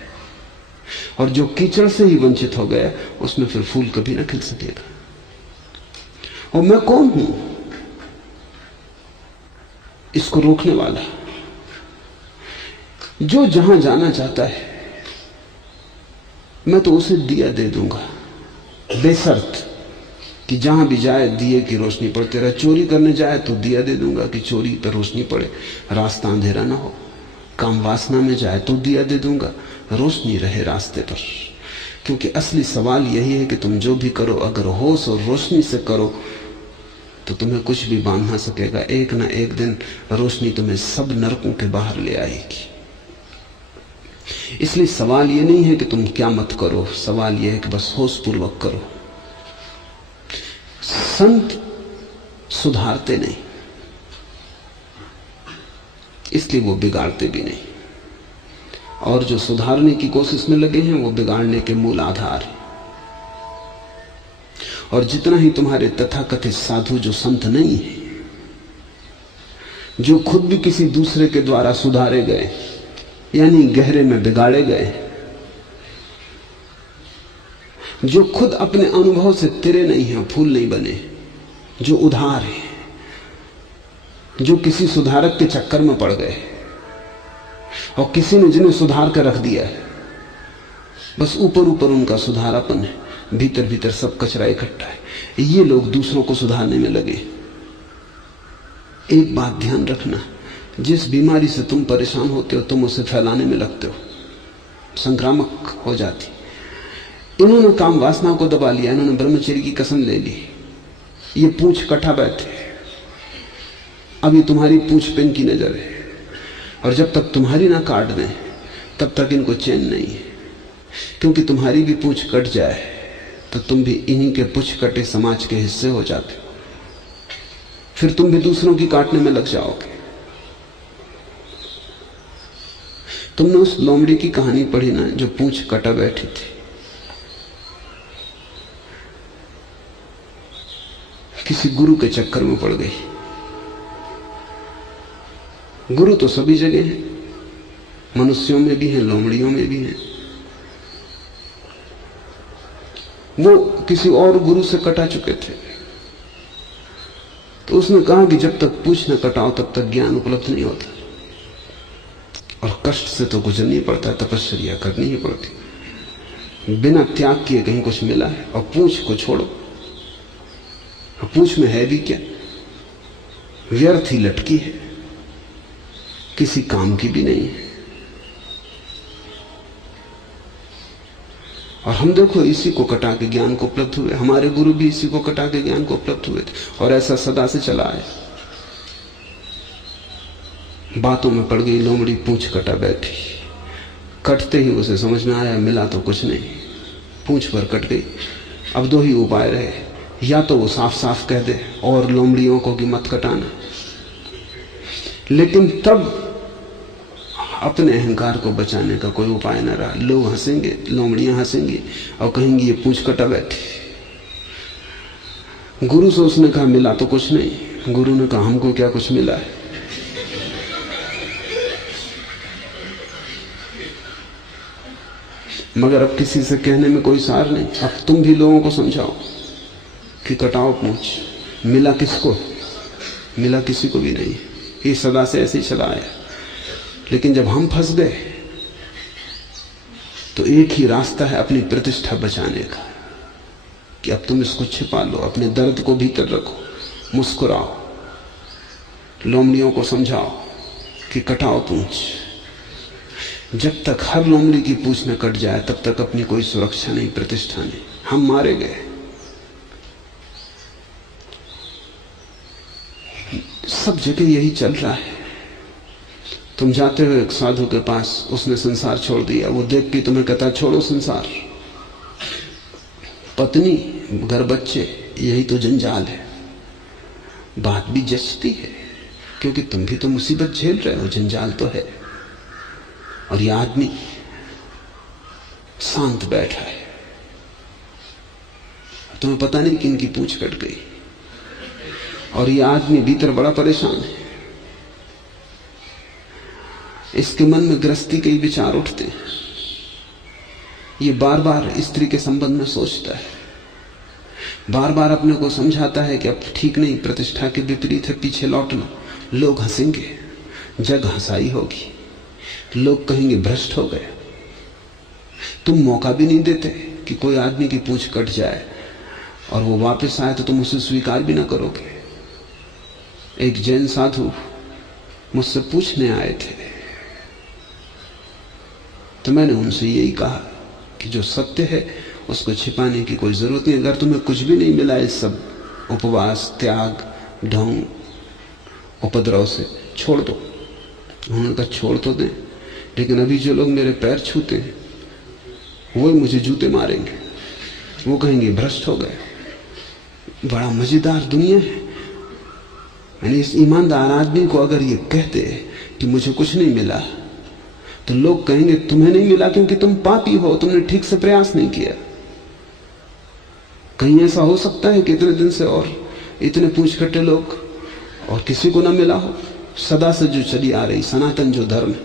और जो कीचड़ से ही वंचित हो गया उसमें फिर फूल कभी ना खिल सकेगा। और मैं कौन हूं इसको रोकने वाला? जो जहां जाना चाहता है मैं तो उसे दिया दे दूंगा, बेशर्त कि जहां भी जाए दिए की रोशनी पड़ती रहे। चोरी करने जाए तो दिया दे दूंगा कि चोरी पर रोशनी पड़े, रास्ता अंधेरा ना हो। काम वासना में जाए तो दिया दे दूंगा, रोशनी रहे रास्ते पर। क्योंकि असली सवाल यही है कि तुम जो भी करो अगर होश और रोशनी से करो तो तुम्हें कुछ भी बांध ना सकेगा। एक ना एक दिन रोशनी तुम्हें सब नरकों के बाहर ले आएगी। इसलिए सवाल यह नहीं है कि तुम क्या मत करो, सवाल यह है कि बस होश पूर्वक करो। संत सुधारते नहीं, इसलिए वो बिगाड़ते भी नहीं, और जो सुधारने की कोशिश में लगे हैं वो बिगाड़ने के मूल आधार है। और जितना ही तुम्हारे तथाकथित साधु जो संत नहीं है, जो खुद भी किसी दूसरे के द्वारा सुधारे गए यानी गहरे में बिगाड़े गए, जो खुद अपने अनुभव से तिरे नहीं हैं, फूल नहीं बने, जो उधार है, जो किसी सुधारक के चक्कर में पड़ गए और किसी ने जिन्हें सुधार कर रख दिया है, बस ऊपर ऊपर उनका सुधारापन है, भीतर भीतर सब कचरा इकट्ठा है। ये लोग दूसरों को सुधारने में लगे। एक बात ध्यान रखना, जिस बीमारी से तुम परेशान होते हो तुम उसे फैलाने में लगते हो, संक्रामक हो जाती। इन्होंने काम वासना को दबा लिया, इन्होंने ब्रह्मचर्य की कसम ले ली, ये पूंछ कटा बैठे। अब ये तुम्हारी पूंछ पे इनकी नजर है, और जब तक तुम्हारी ना काट दें तब तक इनको चैन नहीं है। क्योंकि तुम्हारी भी पूंछ कट जाए तो तुम भी इन्हीं के पूंछ कटे समाज के हिस्से हो जाते हो, फिर तुम भी दूसरों की काटने में लग जाओगे। तुमने उस लोमड़ी की कहानी पढ़ी ना जो पूंछ कटा बैठी थी? किसी गुरु के चक्कर में पड़ गई। गुरु तो सभी जगह हैं, मनुष्यों में भी हैं, लोमड़ियों में भी हैं। वो किसी और गुरु से कटा चुके थे, तो उसने कहा कि जब तक पूंछ न कटाओ तब तक ज्ञान उपलब्ध नहीं होता, और कष्ट से तो गुजरनी ही पड़ता है, तपस्या करनी ही पड़ती। बिना त्याग किए कहीं कुछ मिला है? और पूंछ को छोड़ो, पूंछ में है भी क्या? व्यर्थ ही लटकी है, किसी काम की भी नहीं है। और हम देखो इसी को कटा के ज्ञान को उपलब्ध हुए, हमारे गुरु भी इसी को कटा के ज्ञान को उपलब्ध हुए थे, और ऐसा सदा से चला है। बातों में पड़ गई लोमड़ी, पूंछ कटा बैठी। कटते ही उसे समझ में आया मिला तो कुछ नहीं, पूंछ पर कट गई। अब दो ही उपाय रहे, या तो वो साफ साफ कह दे और लोमड़ियों को कि मत कटाना, लेकिन तब अपने अहंकार को बचाने का कोई उपाय न रहा। लोग हंसेंगे, लोमड़ियां हंसेंगी और कहेंगी ये पूंछ कटा बैठी। गुरु से उसने कहा मिला तो कुछ नहीं। गुरु ने कहा हमको क्या कुछ मिला है। मगर अब किसी से कहने में कोई सार नहीं। अब तुम भी लोगों को समझाओ कि कटाओ पूंछ। मिला किसको? मिला किसी को भी नहीं। ये सदा से ऐसे ही चला आया। लेकिन जब हम फंस गए तो एक ही रास्ता है अपनी प्रतिष्ठा बचाने का, कि अब तुम इसको छिपा लो, अपने दर्द को भीतर रखो, मुस्कुराओ, लोमड़ियों को समझाओ कि कटाओ पूंछ। जब तक हर लोमड़ी की पूंछ न कट जाए तब तक अपनी कोई सुरक्षा नहीं, प्रतिष्ठा नहीं। हम मारे गए। सब जगह यही चल रहा है। तुम जाते हो एक साधु के पास, उसने संसार छोड़ दिया, वो देख के तुम्हें कहता छोड़ो संसार, पत्नी, घर, बच्चे, यही तो जंजाल है। बात भी जचती है क्योंकि तुम भी तो मुसीबत झेल रहे हो, जंजाल तो है। और यह आदमी शांत बैठा है, तुम्हें पता नहीं कि इनकी पूंछ कट गई, और यह आदमी भीतर बड़ा परेशान है। इसके मन में गृहस्थी के ही विचार उठते हैं। ये बार बार स्त्री के संबंध में सोचता है, बार बार अपने को समझाता है कि अब ठीक नहीं, प्रतिष्ठा के विपरीत है, पीछे लौटना। लोग हंसेंगे, जग हंसाई होगी, लोग कहेंगे भ्रष्ट हो गए। तुम मौका भी नहीं देते कि कोई आदमी की पूंछ कट जाए और वो वापस आए तो तुम उसे स्वीकार भी ना करोगे। एक जैन साधु मुझसे पूछने आए थे, तो मैंने उनसे यही कहा कि जो सत्य है उसको छिपाने की कोई जरूरत नहीं। अगर तुम्हें कुछ भी नहीं मिला इस सब उपवास, त्याग, ढोंग, उपद्रव से, छोड़ दो। उन्होंने कहा छोड़ तो दें, लेकिन अभी जो लोग मेरे पैर छूते हैं वो मुझे जूते मारेंगे, वो कहेंगे भ्रष्ट हो गए। बड़ा मजेदार दुनिया है। यानी इस ईमानदार आदमी को अगर ये कहते कि मुझे कुछ नहीं मिला, तो लोग कहेंगे तुम्हें नहीं मिला क्योंकि तुम पापी हो, तुमने ठीक से प्रयास नहीं किया। कहीं ऐसा हो सकता है कि इतने दिन से और इतने पूछकट्टे लोग और किसी को ना मिला हो? सदा से जो चली आ रही सनातन जो धर्म है,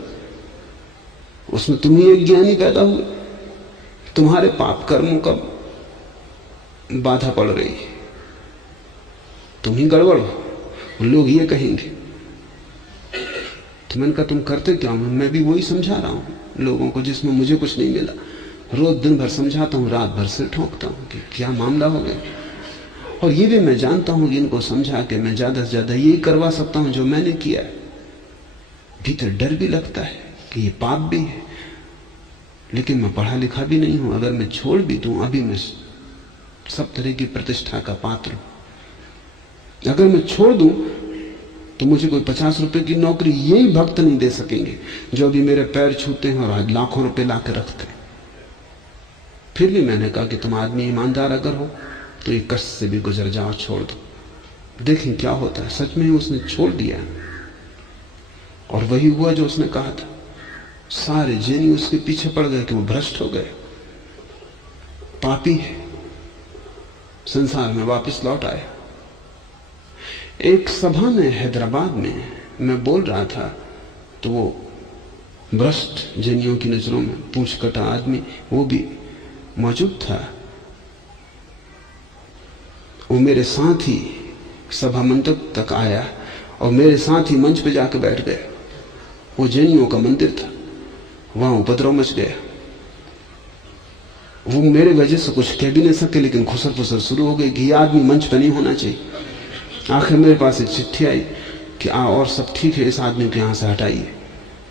उसमें तुम ही एक ज्ञानी पैदा हुए, तुम्हारे पाप कर्मों का बाधा पड़ रही है, तुम ही गड़बड़ हो, लोग ये कहेंगे। तो मैंने कहा तुम करते क्या? मैं भी वही समझा रहा हूं लोगों को जिसमें मुझे कुछ नहीं मिला। रोज दिन भर समझाता हूं, रात भर सिर ठोकता हूं कि क्या मामला हो गया। और ये भी मैं जानता हूं कि इनको समझा के मैं ज्यादा से ज्यादा यही करवा सकता हूं जो मैंने किया है। भीतर डर भी लगता है कि ये पाप भी है, लेकिन मैं पढ़ा लिखा भी नहीं हूं। अगर मैं छोड़ भी दूं, अभी मैं सब तरह की प्रतिष्ठा का पात्र हूं। अगर मैं छोड़ दूं तो मुझे कोई 50 रुपए की नौकरी यही भक्त नहीं दे सकेंगे जो अभी मेरे पैर छूते हैं और आज लाखों रुपए ला के रखते हैं। फिर भी मैंने कहा कि तुम आदमी ईमानदार अगर हो तो ये कष्ट से भी गुजर जाओ, छोड़ दो, देखें क्या होता है। सच में ही उसने छोड़ दिया और वही हुआ जो उसने कहा था। सारे जैनी उसके पीछे पड़ गए कि वो भ्रष्ट हो गए, पापी है, संसार में वापस लौट आया। एक सभा में हैदराबाद में मैं बोल रहा था तो वो भ्रष्ट जैनियों की नजरों में पूंछ कटा आदमी वो भी मौजूद था। वो मेरे साथ ही सभा मंडप तक आया और मेरे साथ ही मंच पे जाकर बैठ गया। वो जैनियों का मंदिर था, वहां उपद्रव मच गया। वो मेरे वजह से कुछ कह भी नहीं सके, लेकिन खुसर फुसर शुरू हो गई कि यह आदमी मंच पे नहीं होना चाहिए। आखिर मेरे पास एक चिट्ठी आई कि और सब ठीक है, इस आदमी को यहां से हटाइए,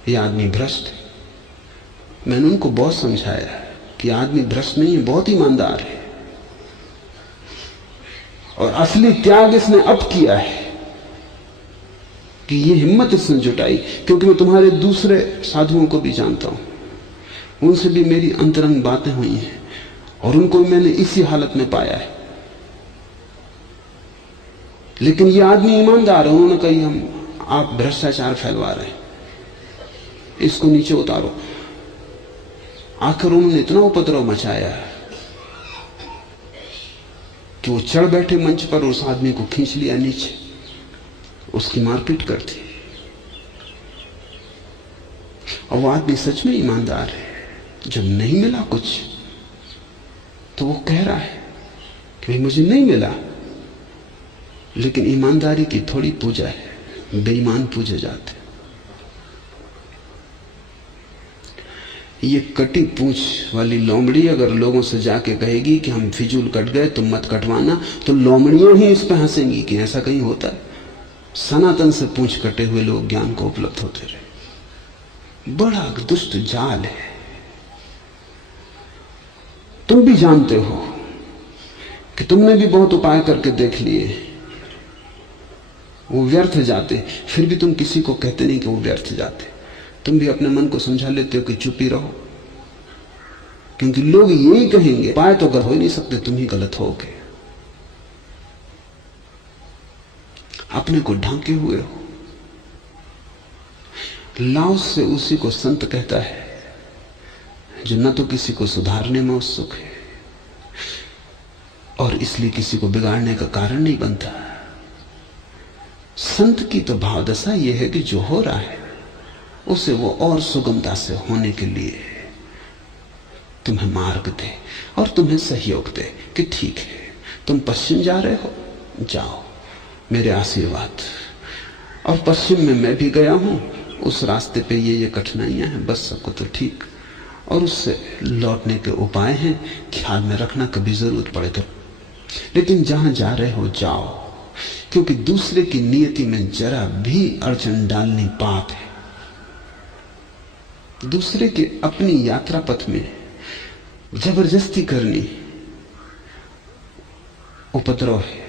ये आदमी भ्रष्ट है। मैंने उनको बहुत समझाया कि आदमी भ्रष्ट नहीं है, बहुत ईमानदार है और असली त्याग इसने अब किया है कि ये हिम्मत इसने जुटाई। क्योंकि मैं तुम्हारे दूसरे साधुओं को भी जानता हूं, उनसे भी मेरी अंतरंग बातें हुई हैं और उनको मैंने इसी हालत में पाया है। लेकिन ये आदमी ईमानदार है। उन्होंने कहा आप भ्रष्टाचार फैलवा रहे हैं, इसको नीचे उतारो। आखिर उन्होंने इतना उपद्रव मचाया कि वो चढ़ बैठे मंच पर, उस आदमी को खींच लिया नीचे, उसकी मारपीट कर दी। और वो आदमी सच में ईमानदार है। जब नहीं मिला कुछ तो वो कह रहा है कि मुझे नहीं मिला, लेकिन ईमानदारी की थोड़ी पूजा है, बेईमान पूजे जाते। ये कटी पूंछ वाली लोमड़ी अगर लोगों से जाके कहेगी कि हम फिजूल कट गए, तुम मत कटवाना, तो लोमड़ियां ही इस पे हंसेंगी कि ऐसा कहीं होता है। सनातन से पूंछ कटे हुए लोग ज्ञान को उपलब्ध होते रहे। बड़ा दुष्ट जाल है। तुम भी जानते हो कि तुमने भी बहुत उपाय करके देख लिए, वो व्यर्थ जाते, फिर भी तुम किसी को कहते नहीं कि वो व्यर्थ जाते। तुम भी अपने मन को समझा लेते हो कि चुप ही रहो, क्योंकि लोग यही कहेंगे उपाय तो कर हो ही नहीं सकते, तुम ही गलत होगे, अपने को ढांके हुए हो। लाओस से उसी को संत कहता है जो न तो किसी को सुधारने में उत्सुक है और इसलिए किसी को बिगाड़ने का कारण नहीं बनता। संत की तो भावदशा यह है कि जो हो रहा है उसे वो और सुगमता से होने के लिए तुम्हें मार्ग दे और तुम्हें सहयोग दे कि ठीक है, तुम पश्चिम जा रहे हो, जाओ, मेरे आशीर्वाद। और पश्चिम में मैं भी गया हूं, उस रास्ते पे ये कठिनाइयां हैं, बस सबको तो ठीक, और उससे लौटने के उपाय हैं, ख्याल में रखना कभी जरूरत पड़े तो। लेकिन जहां जा रहे हो जाओ, क्योंकि दूसरे की नियति में जरा भी अड़चन डालनी पाप है। दूसरे के अपनी यात्रा पथ में जबरदस्ती करनी उपद्रव है।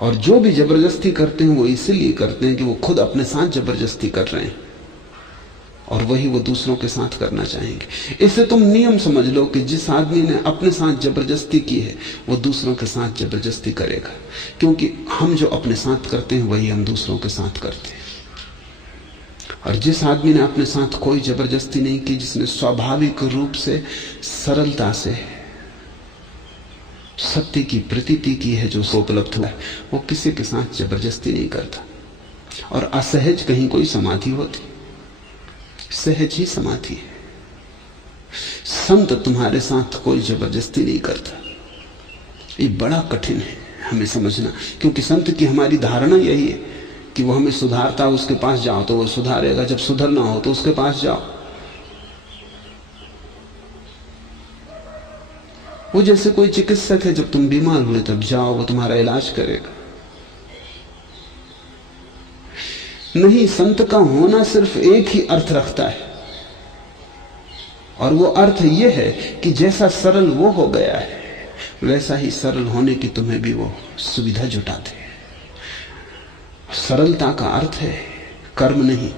और जो भी जबरदस्ती करते हैं वो इसलिए करते हैं कि वो खुद अपने साथ जबरदस्ती कर रहे हैं, और वही वो दूसरों के साथ करना चाहेंगे। इससे तुम नियम समझ लो कि जिस आदमी ने अपने साथ जबरदस्ती की है वो दूसरों के साथ जबरदस्ती करेगा, क्योंकि हम जो अपने साथ करते हैं वही हम दूसरों के साथ करते हैं। और जिस आदमी ने अपने साथ कोई जबरदस्ती नहीं की, जिसने स्वाभाविक रूप से सरलता से सत्य की प्रतीति की है, जो उपलब्ध हुआ है, वो किसी के साथ जबरदस्ती नहीं करता। और असहज कहीं कोई समाधि होती, सहज ही समाधि है। संत तुम्हारे साथ कोई जबरदस्ती नहीं करता। ये बड़ा कठिन है हमें समझना, क्योंकि संत की हमारी धारणा यही है कि वो हमें सुधारता, उसके पास जाओ तो वो सुधारेगा, जब सुधरना हो तो उसके पास जाओ। वो जैसे कोई चिकित्सक है, जब तुम बीमार हुए तब जाओ, वो तुम्हारा इलाज करेगा। नहीं, संत का होना सिर्फ एक ही अर्थ रखता है, और वो अर्थ ये है कि जैसा सरल वो हो गया है वैसा ही सरल होने की तुम्हें भी वो सुविधा जुटाते हैं। सरलता का अर्थ है कर्म नहीं,